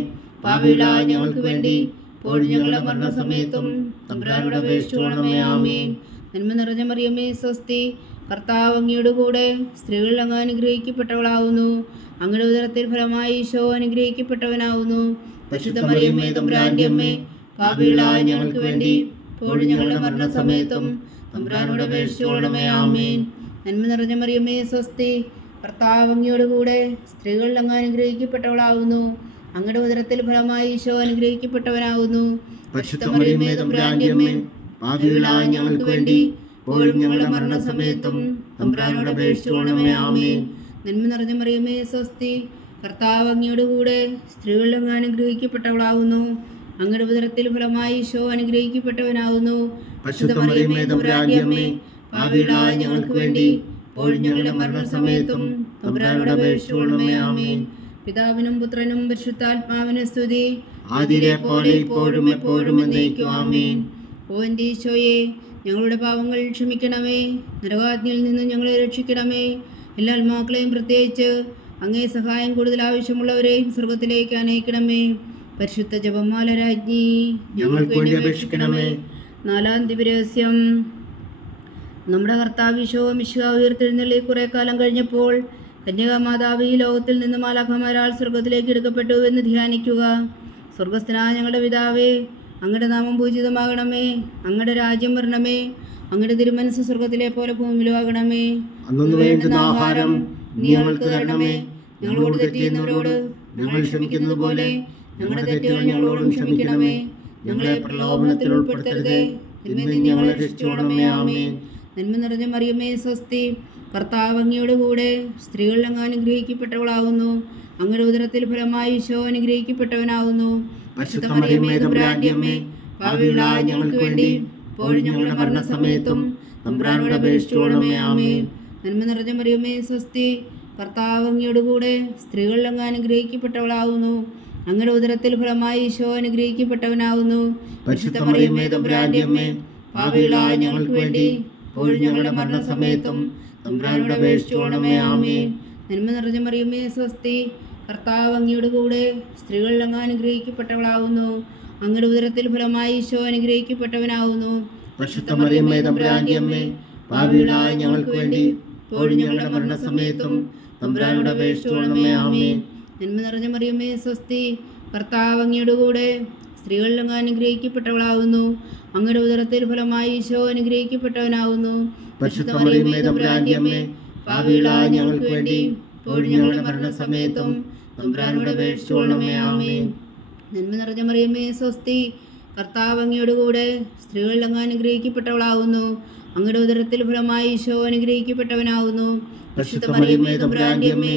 പാപികളായ ഞങ്ങൾക്ക് വേണ്ടി ഇപ്പോഴും ഞങ്ങളുടെ മരണസമയത്തും തമ്പുരാനോട് അപേക്ഷിച്ചുകൊള്ളണമേ. ആമേൻ. നന്മ നിറഞ്ഞ മറിയമേ സ്വസ്തി, കർത്താവ് അങ്ങയുടെ കൂടെ സ്ത്രീകളിൽ അങ്ങ് അനുഗ്രഹിക്കപ്പെട്ടവളാകുന്നു. അങ്ങയുടെ ഉദരത്തിൽ ഫലമായി ഈശോ അനുഗ്രഹിക്കപ്പെട്ടവനാകുന്നു. പരിശുദ്ധ മറിയമേ തമ്പുരാന്റെ അമ്മേ, പാപികളായ ഞങ്ങൾക്ക് വേണ്ടി ഇപ്പോഴും ഞങ്ങളുടെ മരണസമയത്തും തമ്പുരാനോട് അപേക്ഷിച്ചുകൊള്ളണമേ. ആമേൻ. നന്മ നിറഞ്ഞ മറിയമേ സ്വസ്തി, കർത്താവ് അങ്ങയുടെ കൂടെ സ്ത്രീകളിൽ അങ്ങ് അനുഗ്രഹിക്കപ്പെട്ടവളാകുന്നു. അങ്ങയുടെ ഉദരത്തിൽ ഫലമായി ഈശോ അനുഗ്രഹിക്കപ്പെട്ടവനാകുന്നു. പരിശുദ്ധ മറിയമേ തമ്പുരാന്റെ അമ്മേ, പാപികളായ ഞങ്ങൾക്ക് വേണ്ടി ഇപ്പോഴും ഞങ്ങളുടെ മരണസമയത്തും തമ്പുരാനോട് അപേക്ഷിച്ചുകൊള്ളണമേ. ആമേൻ. നന്മ നിറഞ്ഞ മറിയമേ സ്വസ്തി, കർത്താവ് അങ്ങയുടെ കൂടെ സ്ത്രീകളിൽ അങ്ങ് അനുഗ്രഹിക്കപ്പെട്ടവളാകുന്നു. അങ്ങയുടെ ഉദരത്തിൽ ഫലമായി ഈശോ അനുഗ്രഹിക്കപ്പെട്ടവനാകുന്നു. പരിശുദ്ധ മറിയമേ തമ്പുരാന്റെ അമ്മേ, പാപികളായ ഞങ്ങൾക്ക് വേണ്ടി ഇപ്പോഴും ഞങ്ങളുടെ മരണസമയത്തും തമ്പുരാനോട് അപേക്ഷിച്ചുകൊള്ളണമേ. ആമേൻ. പിതാവിനും പുത്രനും പരിശുദ്ധാത്മാവിനും സ്തുതി, ആദിയിലെ പോലെ ഇപ്പോഴും എപ്പോഴും എന്നേക്കും. ആമേൻ. ഓ എൻ്റെ ഈശോയെ, ഞങ്ങളുടെ പാവങ്ങൾ ക്ഷമിക്കണമേ, നരകാഗ്നിയിൽ നിന്ന് ഞങ്ങളെ രക്ഷിക്കണമേ. എല്ലാ ആത്മാക്കളെയും പ്രത്യേകിച്ച് അങ്ങേ സഹായം കൂടുതൽ ആവശ്യമുള്ളവരെയും സ്വർഗത്തിലേക്ക് അനയിക്കണമേ. പരിശുദ്ധ ജപമാല രാജ്ഞി, ഞങ്ങൾക്ക് വേണ്ടി അപേക്ഷിക്കണമേ. നാലാം ദിവ്യരഹസ്യം. നമ്മുടെ കർത്താവ് ഈശോ മിശിഹ ഉയർത്തെഴുന്നള്ളി കുറെ കാലം കഴിഞ്ഞപ്പോൾ കന്യകാമാതാവ് ഈ ലോകത്തിൽ നിന്ന് മാലാഖമാരാൽ സ്വർഗത്തിലേക്ക് എടുക്കപ്പെട്ടു എന്ന് ധ്യാനിക്കുക. സ്വർഗസ്ഥനായ ഞങ്ങളുടെ പിതാവേ, അങ്ങയുടെ നാമം പൂജിതമാകണമേ, അങ്ങയുടെ രാജ്യം വരണമേ, അങ്ങയുടെ തിരുമനസ്സ് സ്വർഗത്തിലെ പോലെ ഭൂമിയിലും ആകണമേ. അന്നു വേണ്ടുന്ന ആഹാരം നീ ഞങ്ങൾക്ക് തരണമേ. ഞങ്ങളോട് തെറ്റ് ചെയ്യുന്നവരോട് ഞങ്ങൾ ക്ഷമിക്കുന്നത് പോലെ ഞങ്ങളുടെ തെറ്റുകൾ ഞങ്ങളോടും ക്ഷമിക്കണമേ. ഞങ്ങളെ പ്രലോഭനത്തിൽ ഉൾപ്പെടുത്തരുതേ, തിന്മയിൽ നിന്ന് ഞങ്ങളെ രക്ഷിച്ചുകൊള്ളണമേ. ആമേൻ. നന്മ നിറഞ്ഞ മറിയമേ, സ്വസ്തി. കർത്താവ് അങ്ങയുടെ കൂടെ സ്ത്രീകളിൽ അങ്ങ് അനുഗ്രഹിക്കപ്പെട്ടവളാകുന്നു. അങ്ങയുടെ ഉദരത്തിൽ ഫലമായി ഈശോ അനുഗ്രഹിക്കപ്പെട്ടവനാകുന്നു. പരിശുദ്ധ മറിയമേ, തമ്പുരാന്റെ അമ്മേ, പാപികളായ ഞങ്ങൾക്ക് വേണ്ടി ഇപ്പോഴും ഞങ്ങളുടെ മരണസമയത്തും തമ്പുരാനോട് അപേക്ഷിച്ചുകൊള്ളണമേ. ആമേൻ. നന്മ നിറഞ്ഞ മറിയമേ, സ്വസ്തി. കർത്താവ് അങ്ങയുടെ കൂടെ സ്ത്രീകളിൽ അങ്ങ് അനുഗ്രഹിക്കപ്പെട്ടവളാകുന്നു. അങ്ങയുടെ ഉദരത്തിൽ ഫലമായി ഈശോ അനുഗ്രഹിക്കപ്പെട്ടവനാകുന്നു. പരിശുദ്ധ മറിയമേ, തമ്പുരാന്റെ അമ്മേ, പാപികളായ ഞങ്ങൾക്ക് വേണ്ടി ഇപ്പോഴും ഞങ്ങളുടെ മരണസമയത്തും തമ്പുരാനോട് അപേക്ഷിച്ചുകൊള്ളണമേ. ആമേൻ. നന്മ നിറഞ്ഞ മറിയമേ, സ്വസ്തി. കർത്താവ് അങ്ങയുടെ കൂടെ സ്ത്രീകളിൽ അങ്ങ് അനുഗ്രഹിക്കപ്പെട്ടവളാകുന്നു. അങ്ങയുടെ ഉദരത്തിൽ ഫലമായി ഈശോ അനുഗ്രഹിക്കപ്പെട്ടവനാകുന്നു. പരിശുദ്ധ മറിയമേ, തമ്പുരാന്റെ അമ്മേ, പാപികളായ ഞങ്ങൾക്ക് വേണ്ടി ഇപ്പോഴും ഞങ്ങളുടെ മരണസമയത്തും തമ്പുരാനോട് അപേക്ഷിച്ചുകൊള്ളണമേ. ആമേൻ. നന്മ നിറഞ്ഞ മറിയമേ, സ്വസ്തി. കർത്താവ് അങ്ങയുടെ കൂടെ സ്ത്രീകളിൽ അങ്ങ് അനുഗ്രഹിക്കപ്പെട്ടവളാകുന്നു. അങ്ങയുടെ ഉദരത്തിൽ ഫലമായി ഈശോ അനുഗ്രഹിക്കപ്പെട്ടവനാകുന്നു. പരിശുദ്ധ മറിയമേ, തമ്പുരാന്റെ അമ്മേ, പാപികളായ ഞങ്ങൾക്ക് വേണ്ടി ഇപ്പോഴും ഞങ്ങളുടെ മരണസമയത്തും തമ്പുരാനോട് അപേക്ഷിച്ചുകൊള്ളണമേ. ആമേൻ. നന്മ നിറഞ്ഞ മറിയമേ, സ്വസ്തി. കർത്താവ് അങ്ങയുടെ കൂടെ സ്ത്രീകളിൽ അങ്ങ് അനുഗ്രഹിക്കപ്പെട്ടവളാകുന്നു. അങ്ങയുടെ ഉദരത്തിൽ ഫലമായി ഈശോ അനുഗ്രഹിക്കപ്പെട്ടവനാകുന്നു. പരിശുദ്ധ മറിയമേ, തമ്പുരാന്റെ അമ്മേ,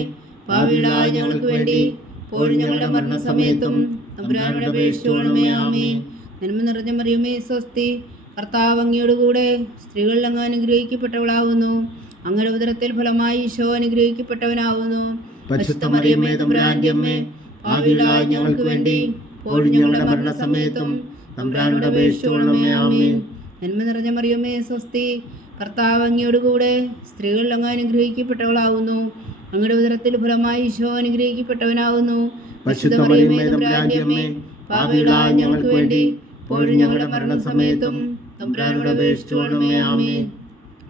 പാപികളായ ഞങ്ങൾക്ക് വേണ്ടി ഇപ്പോഴും ഞങ്ങളുടെ മരണസമയത്തും തമ്പുരാനോട് അപേക്ഷിച്ചുകൊള്ളണമേ. ആമേൻ. നന്മ നിറഞ്ഞ മറിയമേ, സ്വസ്തി. കർത്താവ് അങ്ങയുടെ കൂടെ സ്ത്രീകളിൽ അങ്ങ് അനുഗ്രഹിക്കപ്പെട്ടവളാകുന്നു. അങ്ങയുടെ ഉദരത്തിൽ ഫലമായി ഈശോ അനുഗ്രഹിക്കപ്പെട്ടവനാകുന്നു. പരിശുദ്ധ മറിയമേ, തമ്പുരാന്റെ അമ്മേ, പാപികളായ ഞങ്ങൾക്ക് വേണ്ടി ഇപ്പോഴും ഞങ്ങളുടെ മരണസമയത്തും തമ്പുരാനോട് അപേക്ഷിച്ചുകൊള്ളണമേ. ആമേൻ. നന്മ നിറഞ്ഞ മറിയമേ, സ്വസ്തി. കർത്താവ് അങ്ങയുടെ കൂടെ സ്ത്രീകളിൽ അങ്ങ് അനുഗ്രഹിക്കപ്പെട്ടവളാകുന്നു. അങ്ങയുടെ ഉദരത്തിൽ ഫലമായി ഈശോ അനുഗ്രഹിക്കപ്പെട്ടവനാകുന്നു. പരിശുദ്ധ മറിയമേ, തമ്പുരാന്റെ അമ്മേ, പാപികളായ ഞങ്ങൾക്ക് വേണ്ടി ഇപ്പോഴും ഞങ്ങളുടെ മരണസമയത്തും തമ്പുരാനോട് അപേക്ഷിച്ചുകൊള്ളണമേ. ആമേൻ.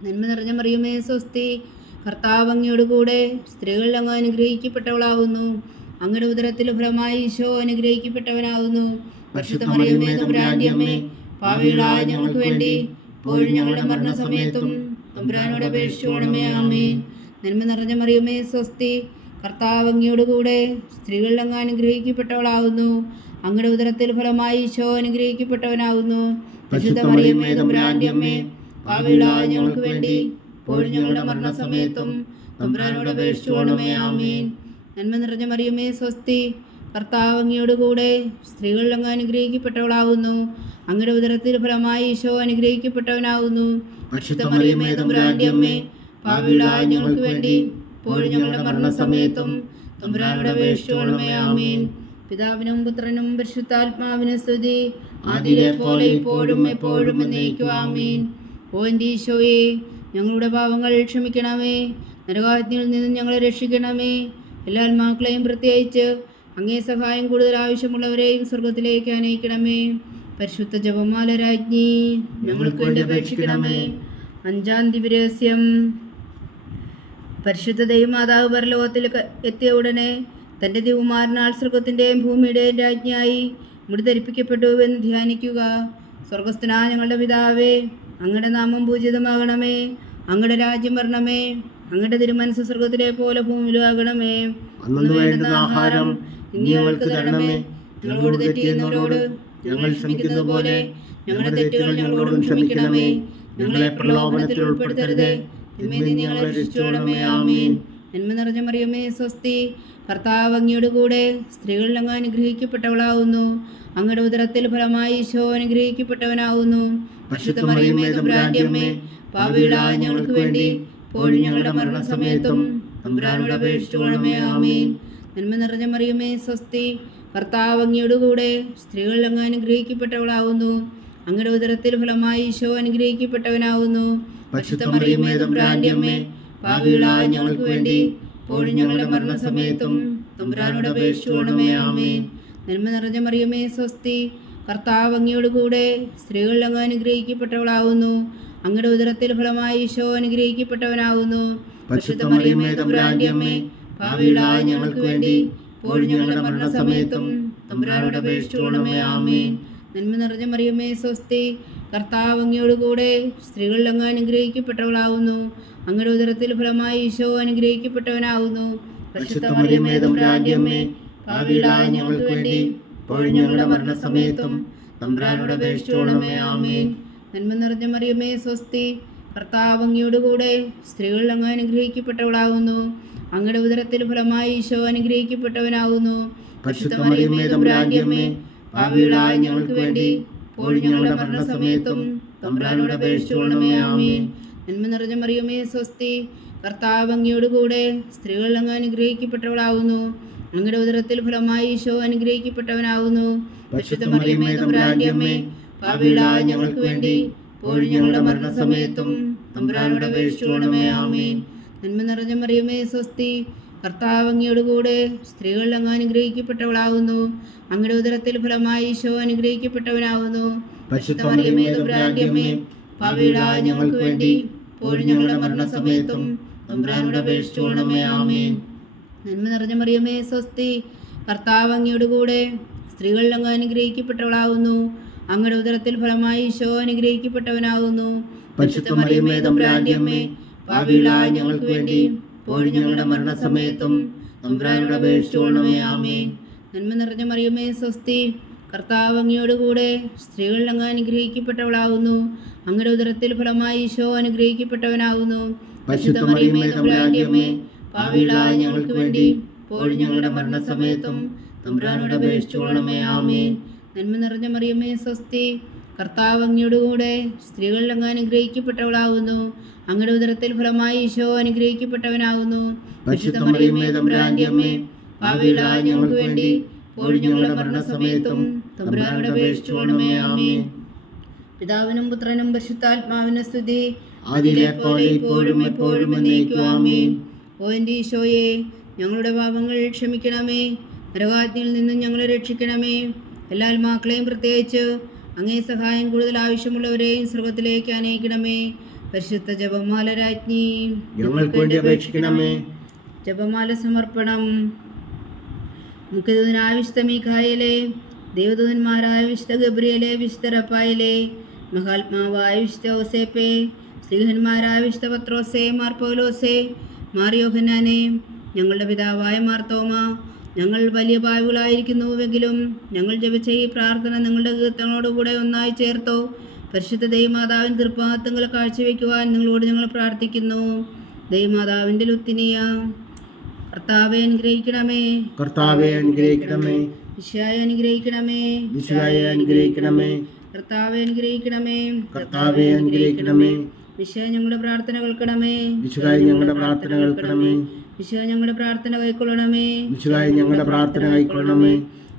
നന്മ നിറഞ്ഞ മറിയമേ, സ്വസ്തി. കർത്താവ് അങ്ങയുടെ കൂടെ സ്ത്രീകളിൽ അങ്ങ് അനുഗ്രഹിക്കപ്പെട്ടവളാകുന്നു. അങ്ങയുടെ ഉദരത്തിൽ ഫലമായി ഈശോ അനുഗ്രഹിക്കപ്പെട്ടവനാകുന്നു. പരിശുദ്ധ മറിയമേ, തമ്പുരാന്റെ അമ്മേ, പാപികളായ ഞങ്ങൾക്ക് വേണ്ടി ഇപ്പോഴും ഞങ്ങളുടെ മരണസമയത്തും തമ്പുരാനോട് അപേക്ഷിച്ചുകൊള്ളണമേ. ആമേൻ. നന്മ നിറഞ്ഞ മറിയമേ, സ്വസ്തി. കർത്താവ് അങ്ങയുടെ കൂടെ സ്ത്രീകളിൽ അങ്ങ് അനുഗ്രഹിക്കപ്പെട്ടവളാകുന്നു. അങ്ങയുടെ ഉദരത്തിൽ ഫലമായി ഈശോ അനുഗ്രഹിക്കപ്പെട്ടവനാകുന്നു. പരിശുദ്ധ മറിയമേ, തമ്പുരാന്റെ അമ്മേ, പാപികളായ ഞങ്ങൾക്ക് വേണ്ടി ഇപ്പോഴും ഞങ്ങളുടെ മരണസമയത്തും തമ്പുരാനോട് അപേക്ഷിച്ചുകൊള്ളണമേ. ആമേൻ. നന്മ നിറഞ്ഞ മറിയമേ, സ്വസ്തി. കർത്താവ് അങ്ങയുടെ കൂടെ സ്ത്രീകളിൽ അങ്ങ് അനുഗ്രഹിക്കപ്പെട്ടവളാകുന്നു. അങ്ങയുടെ ഉദരത്തിൽ ഫലമായി ഈശോ അനുഗ്രഹിക്കപ്പെട്ടവനാകുന്നു. പരിശുദ്ധ മറിയമേ, തമ്പുരാന്റെ അമ്മേ, പാപികളായ ഞങ്ങൾക്ക് വേണ്ടി ഇപ്പോഴും ഞങ്ങളുടെ മരണസമയത്തും തമ്പുരാനോട് അപേക്ഷിച്ചുകൊള്ളണമേ. ആമേൻ. പിതാവിനും പുത്രനും പരിശുദ്ധാത്മാവിനും സ്തുതി. ആദിയിലെ പോലെ ഇപ്പോഴും എപ്പോഴും എന്നേക്കും. ആമേൻ. ഓ എൻ്റെ ഈശോയെ, ഞങ്ങളുടെ പാപങ്ങൾ ക്ഷമിക്കണമേ. നരകാഗ്നിയിൽ നിന്നും ഞങ്ങളെ രക്ഷിക്കണമേ. എല്ലാ ആത്മാക്കളെയും പ്രത്യേകിച്ച് അങ്ങേ സഹായം കൂടുതൽ ആവശ്യമുള്ളവരെയും സ്വർഗത്തിലേക്ക് അനയിക്കണമേ. പരിശുദ്ധ ജപമാല രാജ്ഞി, ഞങ്ങൾക്ക് വേണ്ടി അപേക്ഷിക്കണമേ. അഞ്ചാം ദിവ്യരഹസ്യം. പരിശുദ്ധ ദൈവമാതാവ് പരലോകത്തിൽ എത്തിയ ഉടനെ തൻ്റെ ദിവകുമാരനാൽ സ്വർഗത്തിൻ്റെയും ഭൂമിയുടെയും രാജ്ഞിയായി മുടി ധരിപ്പിക്കപ്പെട്ടു എന്ന് ധ്യാനിക്കുക. സ്വർഗസ്ഥനായ ഞങ്ങളുടെ പിതാവേ, അങ്ങയുടെ നാമം പൂജിതമാകണമേ. അങ്ങയുടെ രാജ്യം വരണമേ. അങ്ങയുടെ തിരുമനസ്സ് സ്വർഗത്തിലെ പോലെ ഭൂമിയിലും ആകണമേ. അന്നു വേണ്ടുന്ന ആഹാരം ഇനി ഞങ്ങൾക്ക് തരണമേ. ഞങ്ങളോട് തെറ്റ് ചെയ്യുന്നവരോട് ഞങ്ങൾ ക്ഷമിക്കുന്നത് പോലെ ഞങ്ങളുടെ തെറ്റുകൾ ഞങ്ങളോടും ക്ഷമിക്കണമേ. ഞങ്ങളെ പ്രലോഭനത്തിൽ ഉൾപ്പെടുത്തരുതേ, തിന്മയിൽ നിന്ന് ഞങ്ങളെ രക്ഷിച്ചുകൊള്ളണമേ. ആമേൻ. നന്മ നിറഞ്ഞ മറിയമേ, സ്വസ്തി. കർത്താവ് അങ്ങയുടെ കൂടെ സ്ത്രീകളിൽ അങ്ങ് അനുഗ്രഹിക്കപ്പെട്ടവളാകുന്നു. അങ്ങയുടെ ഉദരത്തിൽ ഫലമായി ഈശോ അനുഗ്രഹിക്കപ്പെട്ടവനാകുന്നു. പരിശുദ്ധ മറിയമേ, തമ്പുരാന്റെ അമ്മേ, പാപികളായ ഞങ്ങൾക്ക് വേണ്ടി ഇപ്പോഴും ഞങ്ങളുടെ മരണസമയത്തും തമ്പുരാനോട് അപേക്ഷിച്ചുകൊള്ളണമേ. ആമേൻ. നന്മ നിറഞ്ഞ മറിയമേ, സ്വസ്തി. കർത്താവ് അങ്ങയുടെ കൂടെ സ്ത്രീകളിൽ അങ്ങ് അനുഗ്രഹിക്കപ്പെട്ടവളാകുന്നു. അങ്ങയുടെ ഉദരത്തിൽ ഫലമായി ഈശോ അനുഗ്രഹിക്കപ്പെട്ടവനാകുന്നു. പരിശുദ്ധ മറിയമേ, തമ്പുരാന്റെ അമ്മേ, പാപികളായ ഞങ്ങൾക്ക് വേണ്ടി ഇപ്പോഴും ഞങ്ങളുടെ മരണസമയത്തും തമ്പുരാനോട് അപേക്ഷിച്ചുകൊള്ളണമേ. ആമേൻ. നന്മ നിറഞ്ഞ മറിയമേ, സ്വസ്തി. കർത്താവ് അങ്ങയോട് കൂടെ സ്ത്രീകൾ അങ്ങ് അനുഗ്രഹിക്കപ്പെട്ടവളാവുന്നു. അങ്ങയുടെ ഉദരത്തിൽ ഫലമായി ഈശോ അനുഗ്രഹിക്കപ്പെട്ടവനാവുന്നു. പരിശുദ്ധ മറിയമേ തമ്പുരാന്റെ അമ്മേ, പാപികളായ ഞങ്ങൾക്ക് വേണ്ടി ഇപ്പോഴും ഞങ്ങളുടെ മരണസമയത്തും തമ്പുരാനോട് അപേക്ഷിച്ചുകൊള്ളണമേ. ആമേൻ. നന്മ നിറഞ്ഞ മറിയമേ സ്വസ്തി, കർത്താവ് അങ്ങയോട് കൂടെ സ്ത്രീകൾ അങ്ങ് അനുഗ്രഹിക്കപ്പെട്ടവളാവുന്നു. അങ്ങയുടെ ഉദരത്തിൽ ഫലമായി ഈശോ അനുഗ്രഹിക്കപ്പെട്ടവനാവുന്നു. പരിശുദ്ധ മറിയമേ തമ്പുരാന്റെ അമ്മേ, പാപികളായ ഞങ്ങൾക്ക് വേണ്ടി ഇപ്പോഴും ഞങ്ങളുടെ മരണസമയത്തും തമ്പുരാനോട് അപേക്ഷിച്ചുകൊള്ളണമേ. ആമേൻ. നന്മ നിറഞ്ഞ മറിയമേ സ്വസ്തി, കർത്താവ് അങ്ങയോട് കൂടെ സ്ത്രീകൾ അങ്ങ് അനുഗ്രഹിക്കപ്പെട്ടവളാവുന്നു. അങ്ങയുടെ ഉദരത്തിൽ ഫലമായി ഈശോ അനുഗ്രഹിക്കപ്പെട്ടവനാവുന്നു. പരിശുദ്ധ മറിയമേ തമ്പുരാന്റെ അമ്മേ, പാപികളായ ഞങ്ങൾക്ക് വേണ്ടി ഇപ്പോഴും ഞങ്ങളുടെ മരണസമയത്തും തമ്പുരാനോട് അപേക്ഷിച്ചുകൊള്ളണമേ. ആമേൻ. നന്മ നിറഞ്ഞ മറിയമേ സ്വസ്തി, കർത്താവ് അങ്ങയോട് കൂടെ സ്ത്രീകൾ അങ്ങ് അനുഗ്രഹിക്കപ്പെട്ടവളാവുന്നു. അങ്ങയുടെ ഉദരത്തിൽ ഫലമായി ഈശോ അനുഗ്രഹിക്കപ്പെട്ടവനാവുന്നു. പരിശുദ്ധ മറിയമേ തമ്പുരാന്റെ അമ്മേ, പാപികളായ ഞങ്ങൾക്ക് വേണ്ടി ഇപ്പോഴും ഞങ്ങളുടെ മരണസമയത്തും തമ്പുരാനോട് അപേക്ഷിച്ചുകൊള്ളണമേ. ആമേൻ. നന്മ നിറഞ്ഞ മറിയമേ സ്വസ്തി, കർത്താവ് അങ്ങയോട് കൂടെ സ്ത്രീകൾ അങ്ങ് അനുഗ്രഹിക്കപ്പെട്ടവളാവുന്നു. അങ്ങയുടെ ഉദരത്തിൽ ഫലമായി ഈശോ അനുഗ്രഹിക്കപ്പെട്ടവനാവുന്നു. പരിശുദ്ധ മറിയമേ തമ്പുരാന്റെ അമ്മേ, പാപികളായ ഞങ്ങൾക്ക് വേണ്ടി ഇപ്പോഴും ഞങ്ങളുടെ മരണസമയത്തും തമ്പുരാനോട് അപേക്ഷിച്ചുകൊള്ളണമേ. ആമേൻ. നന്മ നിറഞ്ഞ മറിയമേ സ്വസ്തി, കർത്താവ് അങ്ങയോട് കൂടെ സ്ത്രീകൾ അങ്ങ് അനുഗ്രഹിക്കപ്പെട്ടവളാവുന്നു. അങ്ങയുടെ ഉദരത്തിൽ ഫലമായി ഈശോ അനുഗ്രഹിക്കപ്പെട്ടവനാവുന്നു. പരിശുദ്ധ മറിയമേ തമ്പുരാന്റെ അമ്മേ, പാപികളായ ഞങ്ങൾക്ക് വേണ്ടി ഇപ്പോഴും ഞങ്ങളുടെ മരണസമയത്തും തമ്പുരാനോട് അപേക്ഷിച്ചുകൊള്ളണമേ. ആമേൻ. നന്മ നിറഞ്ഞ മറിയമേ സ്വസ്തി, കർത്താവ് അങ്ങയോട് കൂടെ സ്ത്രീകൾ അങ്ങ് അനുഗ്രഹിക്കപ്പെട്ടവളാവുന്നു. അങ്ങയുടെ ഉദരത്തിൽ ഫലമായി ഈശോ അനുഗ്രഹിക്കപ്പെട്ടവനാവുന്നു. പരിശുദ്ധ മറിയമേ തമ്പുരാന്റെ അമ്മേ, പാപികളായ ഞങ്ങൾക്ക് വേണ്ടി ഇപ്പോഴും ഞങ്ങളുടെ മരണസമയത്തും തമ്പുരാനോട് അപേക്ഷിച്ചുകൊള്ളണമേ. ആമേൻ. നന്മ നിറഞ്ഞ മറിയമേ സ്വസ്തി, കർത്താവ് അങ്ങയോട് കൂടെ സ്ത്രീകൾ അങ്ങ് അനുഗ്രഹിക്കപ്പെട്ടവളാവുന്നു. അങ്ങയുടെ ഉദരത്തിൽ ഫലമായി ഈശോ അനുഗ്രഹിക്കപ്പെട്ടവനാവുന്നു. പരിശുദ്ധ മറിയമേ തമ്പുരാന്റെ അമ്മേ, പാപികളായ ഞങ്ങൾക്ക് വേണ്ടി ഇപ്പോഴും ഞങ്ങളുടെ മരണസമയത്തും തമ്പുരാനോട് അപേക്ഷിച്ചുകൊള്ളണമേ. ആമേൻ. പിതാവിനും പുത്രനും പരിശുദ്ധാത്മാവിനും സ്തുതി, ആദിയിലെ പോലെ ഇപ്പോഴും എപ്പോഴും എന്നേക്കും. ആമേൻ. ഓ എൻ്റെ ഈശോയെ, ഞങ്ങളുടെ പാപങ്ങൾ ക്ഷമിക്കണമേ. നരകാഗ്നിയിൽ നിന്നും ഞങ്ങളെ രക്ഷിക്കണമേ. എല്ലാ ആത്മാക്കളെയും പ്രത്യേകിച്ച് അങ്ങേ സഹായം കൂടുതൽ ആവശ്യമുള്ളവരെയും സ്വർഗത്തിലേക്ക് അനയിക്കണമേ. പരിശുദ്ധ ജപമാല രാജ്ഞി, ഞങ്ങൾക്ക് വേണ്ടി അപേക്ഷിക്കണമേ. ജപമാല സമർപ്പണം. മുഖ്യദൂതനായ വിശുദ്ധ മീഖായേലേ, ദേവദൂതന്മാരായ വിശുദ്ധ ഗബ്രിയേലേ, വിശുദ്ധ റഫായേലേ, മഹാത്മാവായ വിശുദ്ധ ഔസേപ്പേ, സ്ത്രീഹന്മാരായ വിശുദ്ധ പത്രോസേ, മാർ പൗലോസേ, മാർ യോഹന്നാനേ, ഞങ്ങളുടെ പിതാവായ മാർ തോമ, ഞങ്ങൾ വലിയ പാപികളായിരിക്കുന്നുവെങ്കിലും ഞങ്ങൾ ജപിച്ച ഈ പ്രാർത്ഥന നിങ്ങളുടെ കീർത്തനോടുകൂടെ ഒന്നായി ചേർത്തോ. പരിശുദ്ധ ദൈവമാതാവിൻ്റെ തൃപ്പാദങ്ങൾ കാഴ്ചവെക്കുവാൻ നിങ്ങളോട് ഞങ്ങൾ പ്രാർത്ഥിക്കുന്നു. ദൈവമാതാവിൻ്റെ ലുത്തിനിയ, കർത്താവെ അനുഗ്രഹിക്കണമേ. കർത്താവെ അനുഗ്രഹിക്കണമേ. ഈശോയെ അനുഗ്രഹിക്കണമേ. ഈശോയെ അനുഗ്രഹിക്കണമേ. കർത്താവെ അനുഗ്രഹിക്കണമേ. കർത്താവെ അനുഗ്രഹിക്കണമേ. ഈശോയെ ഞങ്ങളുടെ പ്രാർത്ഥന കേൾക്കണമേ. ഈശോയെ ഞങ്ങളുടെ പ്രാർത്ഥന കേൾക്കണമേ. ഈശോയെ ഞങ്ങളുടെ പ്രാർത്ഥന കൈക്കൊള്ളണമേ. ഈശോയെ ഞങ്ങളുടെ പ്രാർത്ഥന കൈക്കൊള്ളണമേ.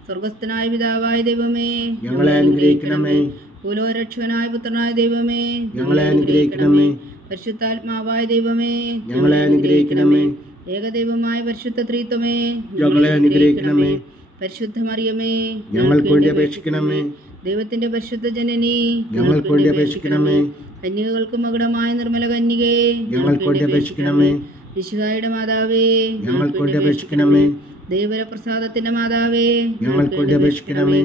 സ്വർഗസ്ഥനായ പിതാവായ ദൈവമേ, ഞങ്ങളെ അനുഗ്രഹിക്കണമേ. ഭൂലോകരക്ഷകനായ പുത്രനായ ദൈവമേ, ഞങ്ങളെ അനുഗ്രഹിക്കണമേ. പരിശുദ്ധാത്മാവായ ദൈവമേ, ഞങ്ങളെ അനുഗ്രഹിക്കണമേ. ഏകദൈവമായ പരിശുദ്ധ ത്രിത്വമേ, ഞങ്ങളെ അനുഗ്രഹിക്കണമേ. പരിശുദ്ധ മറിയമേ, ഞങ്ങൾക്ക് വേണ്ടി അപേക്ഷിക്കണമേ. ദൈവത്തിന്റെ പരിശുദ്ധ ജനനി, ഞങ്ങൾക്ക് വേണ്ടി അപേക്ഷിക്കണമേ. കന്യകൾക്ക് മകുടമായ നിർമ്മല കന്യകേ, ഞങ്ങൾക്ക് വേണ്ടി അപേക്ഷിക്കണമേ. വിശുദ്ധായുടെ മാതാവേ, ഞങ്ങൾക്ക് വേണ്ടി അപേക്ഷിക്കണമേ. ദൈവപ്രസാദത്തിന്റെ മാതാവേ, ഞങ്ങൾക്ക് വേണ്ടി അപേക്ഷിക്കണമേ.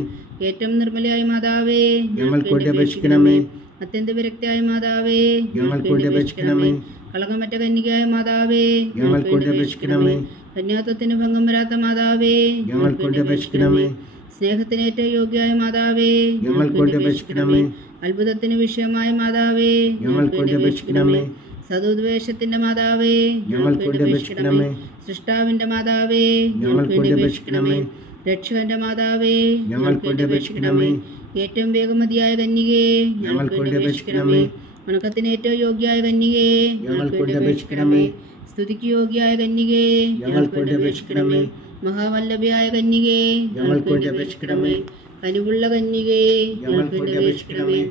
ഏറ്റവും നിർമ്മലയായ മാതാവേ, ഞങ്ങൾക്ക് വേണ്ടി അപേക്ഷിക്കണമേ. അത്യന്ത വിരക്തിയായ മാതാവേ, ഞങ്ങൾക്ക് വേണ്ടി അപേക്ഷിക്കണമേ. കളങ്കമറ്റ കന്യകയായ മാതാവേ, ഞങ്ങൾക്ക് വേണ്ടി അപേക്ഷിക്കണമേ. കന്യാത്വത്തിന് ഭംഗം വരാത്ത മാതാവേ, ഞങ്ങൾക്ക് വേണ്ടി അപേക്ഷിക്കണമേ. സ്നേഹത്തിന് ഏറ്റവും യോഗ്യയായ മാതാവേ, ഞങ്ങൾക്ക് വേണ്ടി അപേക്ഷിക്കണമേ. അത്ഭുതത്തിന് വിഷയമായ മാതാവേ, ഞങ്ങൾക്ക് വേണ്ടി അപേക്ഷിക്കണമേ. സതുദ്വേഷത്തിന്റെ മാതാവേ, ഞങ്ങൾക്ക് വേണ്ടി അപേക്ഷിക്കണമേ. സൃഷ്ടാവിന്റെ മാതാവേ, ഞങ്ങൾക്ക് വേണ്ടി അപേക്ഷിക്കണമേ. രക്ഷകന്റെ മാതാവേ, ഞങ്ങൾക്ക് വേണ്ടി അപേക്ഷിക്കണമേ. ഏറ്റവും വേഗമതിയായ കന്യകേ, ഞങ്ങൾക്ക് വേണ്ടി അപേക്ഷിക്കണമേ. വണക്കത്തിന് ഏറ്റവും യോഗ്യയായ കന്യകേ, ഞങ്ങൾക്ക് വേണ്ടി അപേക്ഷിക്കണമേ. സ്തുതിക്ക് യോഗ്യയായ കന്യകേ, ഞങ്ങൾക്ക് വേണ്ടി അപേക്ഷിക്കണമേ. മഹാവല്ലഭയായ കന്യകേ, ഞങ്ങൾക്ക് വേണ്ടി അപേക്ഷിക്കണമേ. കനിവുള്ള കന്യകേ, ഞങ്ങൾക്ക് വേണ്ടി അപേക്ഷിക്കണമേ.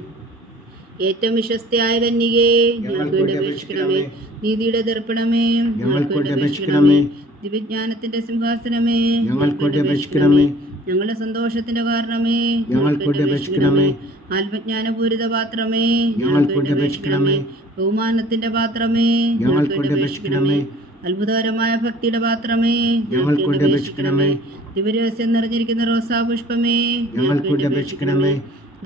ഏറ്റവും വിശ്വസ്തയായ കന്യകേ, ഞങ്ങൾക്ക് വേണ്ടി അപേക്ഷിക്കണമേ. നീതിയുടെ ദർപ്പണമേ, ഞങ്ങൾക്ക് വേണ്ടി അപേക്ഷിക്കണമേ. ദിവ്യജ്ഞാനത്തിന്റെ സിംഹാസനമേ, ഞങ്ങൾക്ക് വേണ്ടി അപേക്ഷിക്കണമേ. ഞങ്ങളുടെ സന്തോഷത്തിന്റെ കാരണമേ, ഞങ്ങൾക്ക് വേണ്ടി അപേക്ഷിക്കണമേ. ആത്മജ്ഞാനപൂരിത പാത്രമേ, ഞങ്ങൾക്ക് വേണ്ടി അപേക്ഷിക്കണമേ. ബഹുമാനത്തിന്റെ പാത്രമേ, ഞങ്ങൾക്ക് വേണ്ടി അപേക്ഷിക്കണമേ. അത്ഭുതകരമായ ഭക്തിയുടെ പാത്രമേ, ഞങ്ങൾക്ക് വേണ്ടി അപേക്ഷിക്കണമേ. ദിവരഹസ്യം നിറഞ്ഞിരിക്കുന്ന റോസാ പുഷ്പമേ, ഞങ്ങൾക്ക് വേണ്ടി അപേക്ഷിക്കണമേ.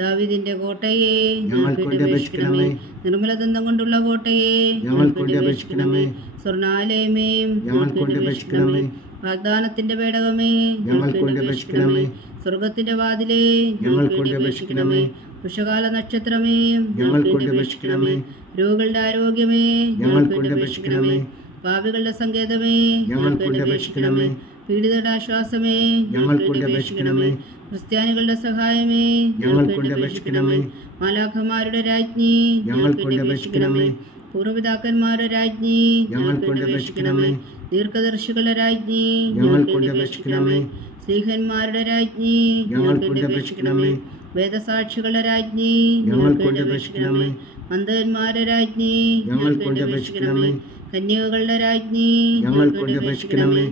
ദാവീദിന്റെ കോട്ടയെ, ഞങ്ങൾക്ക് വേണ്ടി അപേക്ഷിക്കണമേ. നിർമ്മലദന്തം കൊണ്ടുള്ള കോട്ടയെ, ഞങ്ങൾക്ക് വേണ്ടി അപേക്ഷിക്കണമേ. സ്വർണാലയമേ, ഞങ്ങൾക്ക് വേണ്ടി അപേക്ഷിക്കണമേ. വാഗ്ദാനത്തിന്റെ പേടകമേ, ഞങ്ങൾക്ക് വേണ്ടി അപേക്ഷിക്കണമേ. സ്വർഗത്തിന്റെ വാതിലേ, ഞങ്ങൾക്ക് വേണ്ടി അപേക്ഷിക്കണമേ. ഉഷകാല നക്ഷത്രമേ, ഞങ്ങൾക്ക് വേണ്ടി അപേക്ഷിക്കണമേ. രോഗികളുടെ ആരോഗ്യമേ, ഞങ്ങൾക്ക് വേണ്ടി അപേക്ഷിക്കണമേ. പാപികളുടെ സങ്കേതമേ, ഞങ്ങൾക്ക് വേണ്ടി അപേക്ഷിക്കണമേ. പീഡിതരുടെ ആശ്വാസമേ, ഞങ്ങൾക്ക് വേണ്ടി അപേക്ഷിക്കണമേ. ക്രിസ്ത്യാനികളുടെ സഹായമേ, ഞങ്ങൾക്ക് വേണ്ടി അപേക്ഷിക്കണമേ. മാലാഖമാരുടെ രാജ്ഞി, ഞങ്ങൾക്ക് വേണ്ടി അപേക്ഷിക്കണമേ. പൂർവ്വപിതാക്കന്മാരുടെ രാജ്ഞി, ഞങ്ങൾക്ക് വേണ്ടി അപേക്ഷിക്കണമേ. ദീർഘദർശികളുടെ രാജ്ഞി, ഞങ്ങൾക്ക് വേണ്ടി അപേക്ഷിക്കണമേ. സ്ത്രീഹന്മാരുടെ രാജ്ഞി, ഞങ്ങൾക്ക് വേണ്ടി അപേക്ഷിക്കണമേ. വേദസാക്ഷികളുടെ രാജ്ഞി, ഞങ്ങൾക്ക് വേണ്ടി അപേക്ഷിക്കണമേ. മന്ദന്മാരുടെ രാജ്ഞി, ഞങ്ങൾക്ക് വേണ്ടി അപേക്ഷിക്കണമേ. കന്യകകളുടെ രാജ്ഞി, ഞങ്ങൾക്ക് വേണ്ടി അപേക്ഷിക്കണമേ.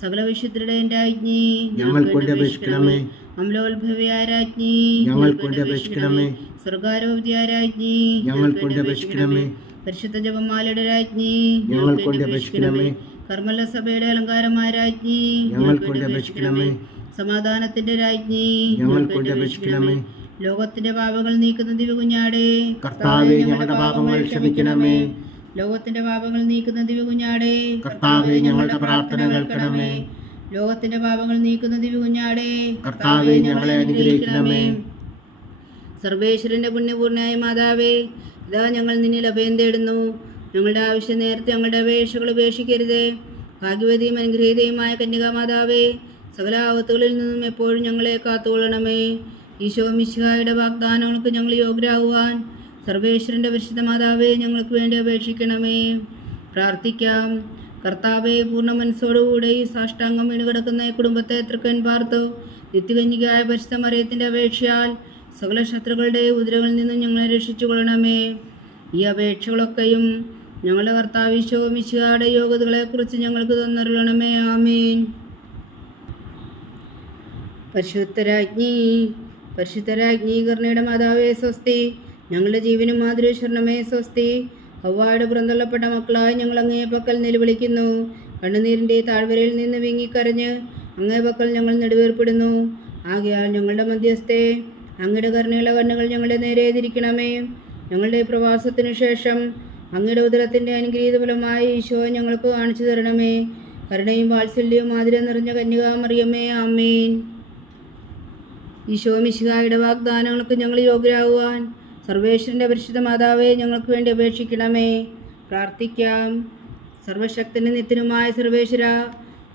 സകല വിശുദ്ധരുടെയും രാജ്ഞി, ഞങ്ങൾക്ക് വേണ്ടി അപേക്ഷിക്കണമേ. അമലോത്ഭവിയായ രാജ്ഞി, ഞങ്ങൾക്ക് വേണ്ടി അപേക്ഷിക്കണമേ. സ്വർഗാരോപിയായ രാജ്ഞി, ഞങ്ങൾക്ക് വേണ്ടി അപേക്ഷിക്കണമേ. പരിശുദ്ധ ജപമാലയുടെ രാജ്ഞി, ഞങ്ങൾക്ക് വേണ്ടി അപേക്ഷിക്കണമേ. കർമ്മല സഭയുടെ അലങ്കാരമായ രാജ്ഞി, ഞങ്ങൾക്ക് വേണ്ടി അപേക്ഷിക്കണമേ. സമാധാനത്തിന്റെ രാജ്ഞി, ഞങ്ങൾക്ക് വേണ്ടി അപേക്ഷിക്കണമേ. ലോകത്തിന്റെ പാപങ്ങൾ നീക്കുന്ന ദിവകുഞ്ഞാടേ, കർത്താവേ, ഞങ്ങളുടെ പാപങ്ങൾ ക്ഷമിക്കണമേ. ലോകത്തിന്റെ പാപങ്ങൾ നീക്കുന്ന ദിവകുഞ്ഞാടേ, കർത്താവേ, ഞങ്ങളുടെ പ്രാർത്ഥന കേൾക്കണമേ. ലോകത്തിന്റെ പാപങ്ങൾ നീക്കുന്ന ദിവകുഞ്ഞാടേ, കർത്താവേ, ഞങ്ങളെ അനുഗ്രഹിക്കണമേ. സർവേശ്വരന്റെ പുണ്യപൂർണ്ണയായ മാതാവേ, ഇതാ ഞങ്ങൾ നിന്നിൽ അഭയം തേടുന്നു. ഞങ്ങളുടെ ആവശ്യം നേരത്തെ ഞങ്ങളുടെ അപേക്ഷകൾ ഉപേക്ഷിക്കരുതേ. ഭാഗ്യവതിയും അനുഗ്രഹീതയുമായ കന്യകാമാതാവേ, സകല ആപത്തുകളിൽ നിന്നും എപ്പോഴും ഞങ്ങളെ കാത്തുകൊള്ളണമേ. ഈശോ മിശിഹായുടെ വാഗ്ദാനങ്ങൾക്ക് ഞങ്ങൾ യോഗ്യരാകുവാൻ സർവേശ്വരന്റെ പരിശുദ്ധ മാതാവേ, ഞങ്ങൾക്ക് വേണ്ടി അപേക്ഷിക്കണമേ. പ്രാർത്ഥിക്കാം. കർത്താവെ, പൂർണ്ണ മനസ്സോടുകൂടെ ഈ സാഷ്ടാംഗം വീണുകിടക്കുന്ന ഈ കുടുംബത്തെ തൃക്കൻ പാർത്തു നിത്യകന്യകയായ പരിശുദ്ധ മറിയത്തിൻ്റെ അപേക്ഷയാൽ സകല ശത്രുക്കളുടെ ഉദരങ്ങളിൽ നിന്നും ഞങ്ങളെ രക്ഷിച്ചു കൊള്ളണമേ. ഈ അപേക്ഷകളൊക്കെയും ഞങ്ങളുടെ കർത്താവ് ഈശോ മിശിഹായുടെ യോഗ്യതകളെക്കുറിച്ച് ഞങ്ങൾക്ക് തന്നരുളണമേ. ആമീൻ. പരിശുദ്ധരാജ്ഞി കരുണയുടെ മാതാവേ സ്വസ്തി. ഞങ്ങളുടെ ജീവനും മാതൃശ്വരണമേ സ്വസ്തി. ഹവ്വായുടെ പുറന്തള്ളപ്പെട്ട മക്കളായി ഞങ്ങൾ അങ്ങേ പക്കൽ നിലവിളിക്കുന്നു. കണ്ണുനീരിൻ്റെ താഴ്വരയിൽ നിന്ന് വിങ്ങിക്കരഞ്ഞ് അങ്ങേ പക്കൽ ഞങ്ങൾ നെടുവേർപ്പെടുന്നു. ആകയാൽ ഞങ്ങളുടെ മധ്യസ്ഥെ അങ്ങയുടെ കരുണയുള്ള കണ്ണുകൾ ഞങ്ങളുടെ നേരെ തിരിക്കണമേ. ഞങ്ങളുടെ പ്രവാസത്തിനു ശേഷം അങ്ങയുടെ ഉദരത്തിൻ്റെ അനുഗ്രഹീത ഫലമായി ഈശോ ഞങ്ങൾക്ക് കാണിച്ചു തരണമേ. കരുണയും വാത്സല്യവും ആതിരം നിറഞ്ഞ കന്യകാമറിയമേ. ആമേൻ. ഈശോ മിശിഹായുടെ വാഗ്ദാനങ്ങൾക്ക് ഞങ്ങൾ യോഗ്യരാകുവാൻ സർവേശ്വരൻ്റെ പരിശുദ്ധ മാതാവേ, ഞങ്ങൾക്ക് വേണ്ടി അപേക്ഷിക്കണമേ. പ്രാർത്ഥിക്കാം. സർവശക്തനും നിത്യനുമായ സർവേശ്വര,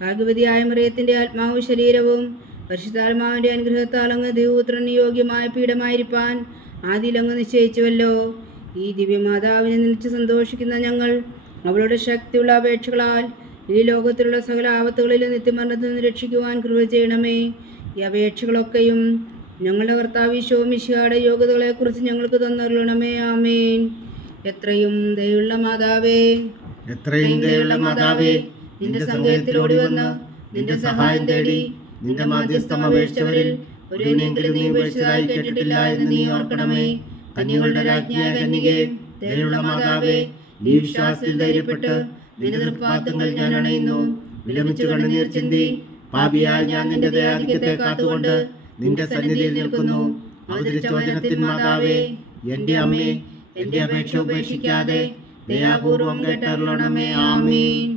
ഭാഗ്യവതിയായ മറിയത്തിൻ്റെ ആത്മാവും ശരീരവും പരിശുദ്ധാത്മാവിൻ്റെ അനുഗ്രഹത്താൽ അങ്ങ് ദൈവപുത്രന് യോഗ്യമായ പീഠമായിരിക്കാൻ ആദിയിൽ അങ്ങ് നിശ്ചയിച്ചുവല്ലോ. ഈ ദിവ്യമാതാവിനെ നിലച്ച് സന്തോഷിക്കുന്ന ഞങ്ങൾ അവളുടെ ശക്തിയുള്ള അപേക്ഷകളാൽ ഈ ലോകത്തിലുള്ള സകല ആപത്തുകളിലും നിത്യമരണത്തിൽ നിന്ന് രക്ഷിക്കുവാൻ കൃപ ചെയ്യണമേ. ഈ അപേക്ഷകളൊക്കെയും ഞങ്ങളുടെ കർത്താവ് ഈശോ മിശിഹായുടെ യോഗ്യതകളെക്കുറിച്ച് ഞങ്ങൾക്ക് തന്നരുളണമേ. ആമേൻ. എത്രയും ദയുള്ള മാതാവേ, നിന്റെ സങ്കേതത്തിലോടി വന്ന് നിന്റെ സഹായം തേടി നിന്റെ മാധ്യസ്ഥം അപേക്ഷിച്ചവരിൽ ഒരുവനെങ്കിലും നീ ഉപേക്ഷിച്ചതായി കേട്ടിട്ടില്ല എന്ന് നീ ഓർക്കണമേ. കന്യകളുടെ രാജ്ഞിയായ കന്യകേ, ദയുള്ള മാതാവേ, ഈ വിശ്വാസത്തിൽ ധൈര്യപ്പെട്ട് നിന്റെ തൃപ്പാദങ്ങൾ ഞാൻ അണയുന്നു. വിലമിച്ചു കണ്ണുനീർ ചിന്തി പാപിയാൽ ഞാൻ നിന്റെ ദയാധിക്യത്തെ കാത്തുകൊണ്ട് നിന്റെ സന്നിധിയിൽ നിൽക്കുന്നു. അവതരിച്ച വചനത്തിൻ മാതാവേ, എന്റെ അമ്മേ, എന്റെ അപേക്ഷ ഉപേക്ഷിക്കാതെ ദയാപൂർവം കേട്ടരുളണമേ. ആമീൻ.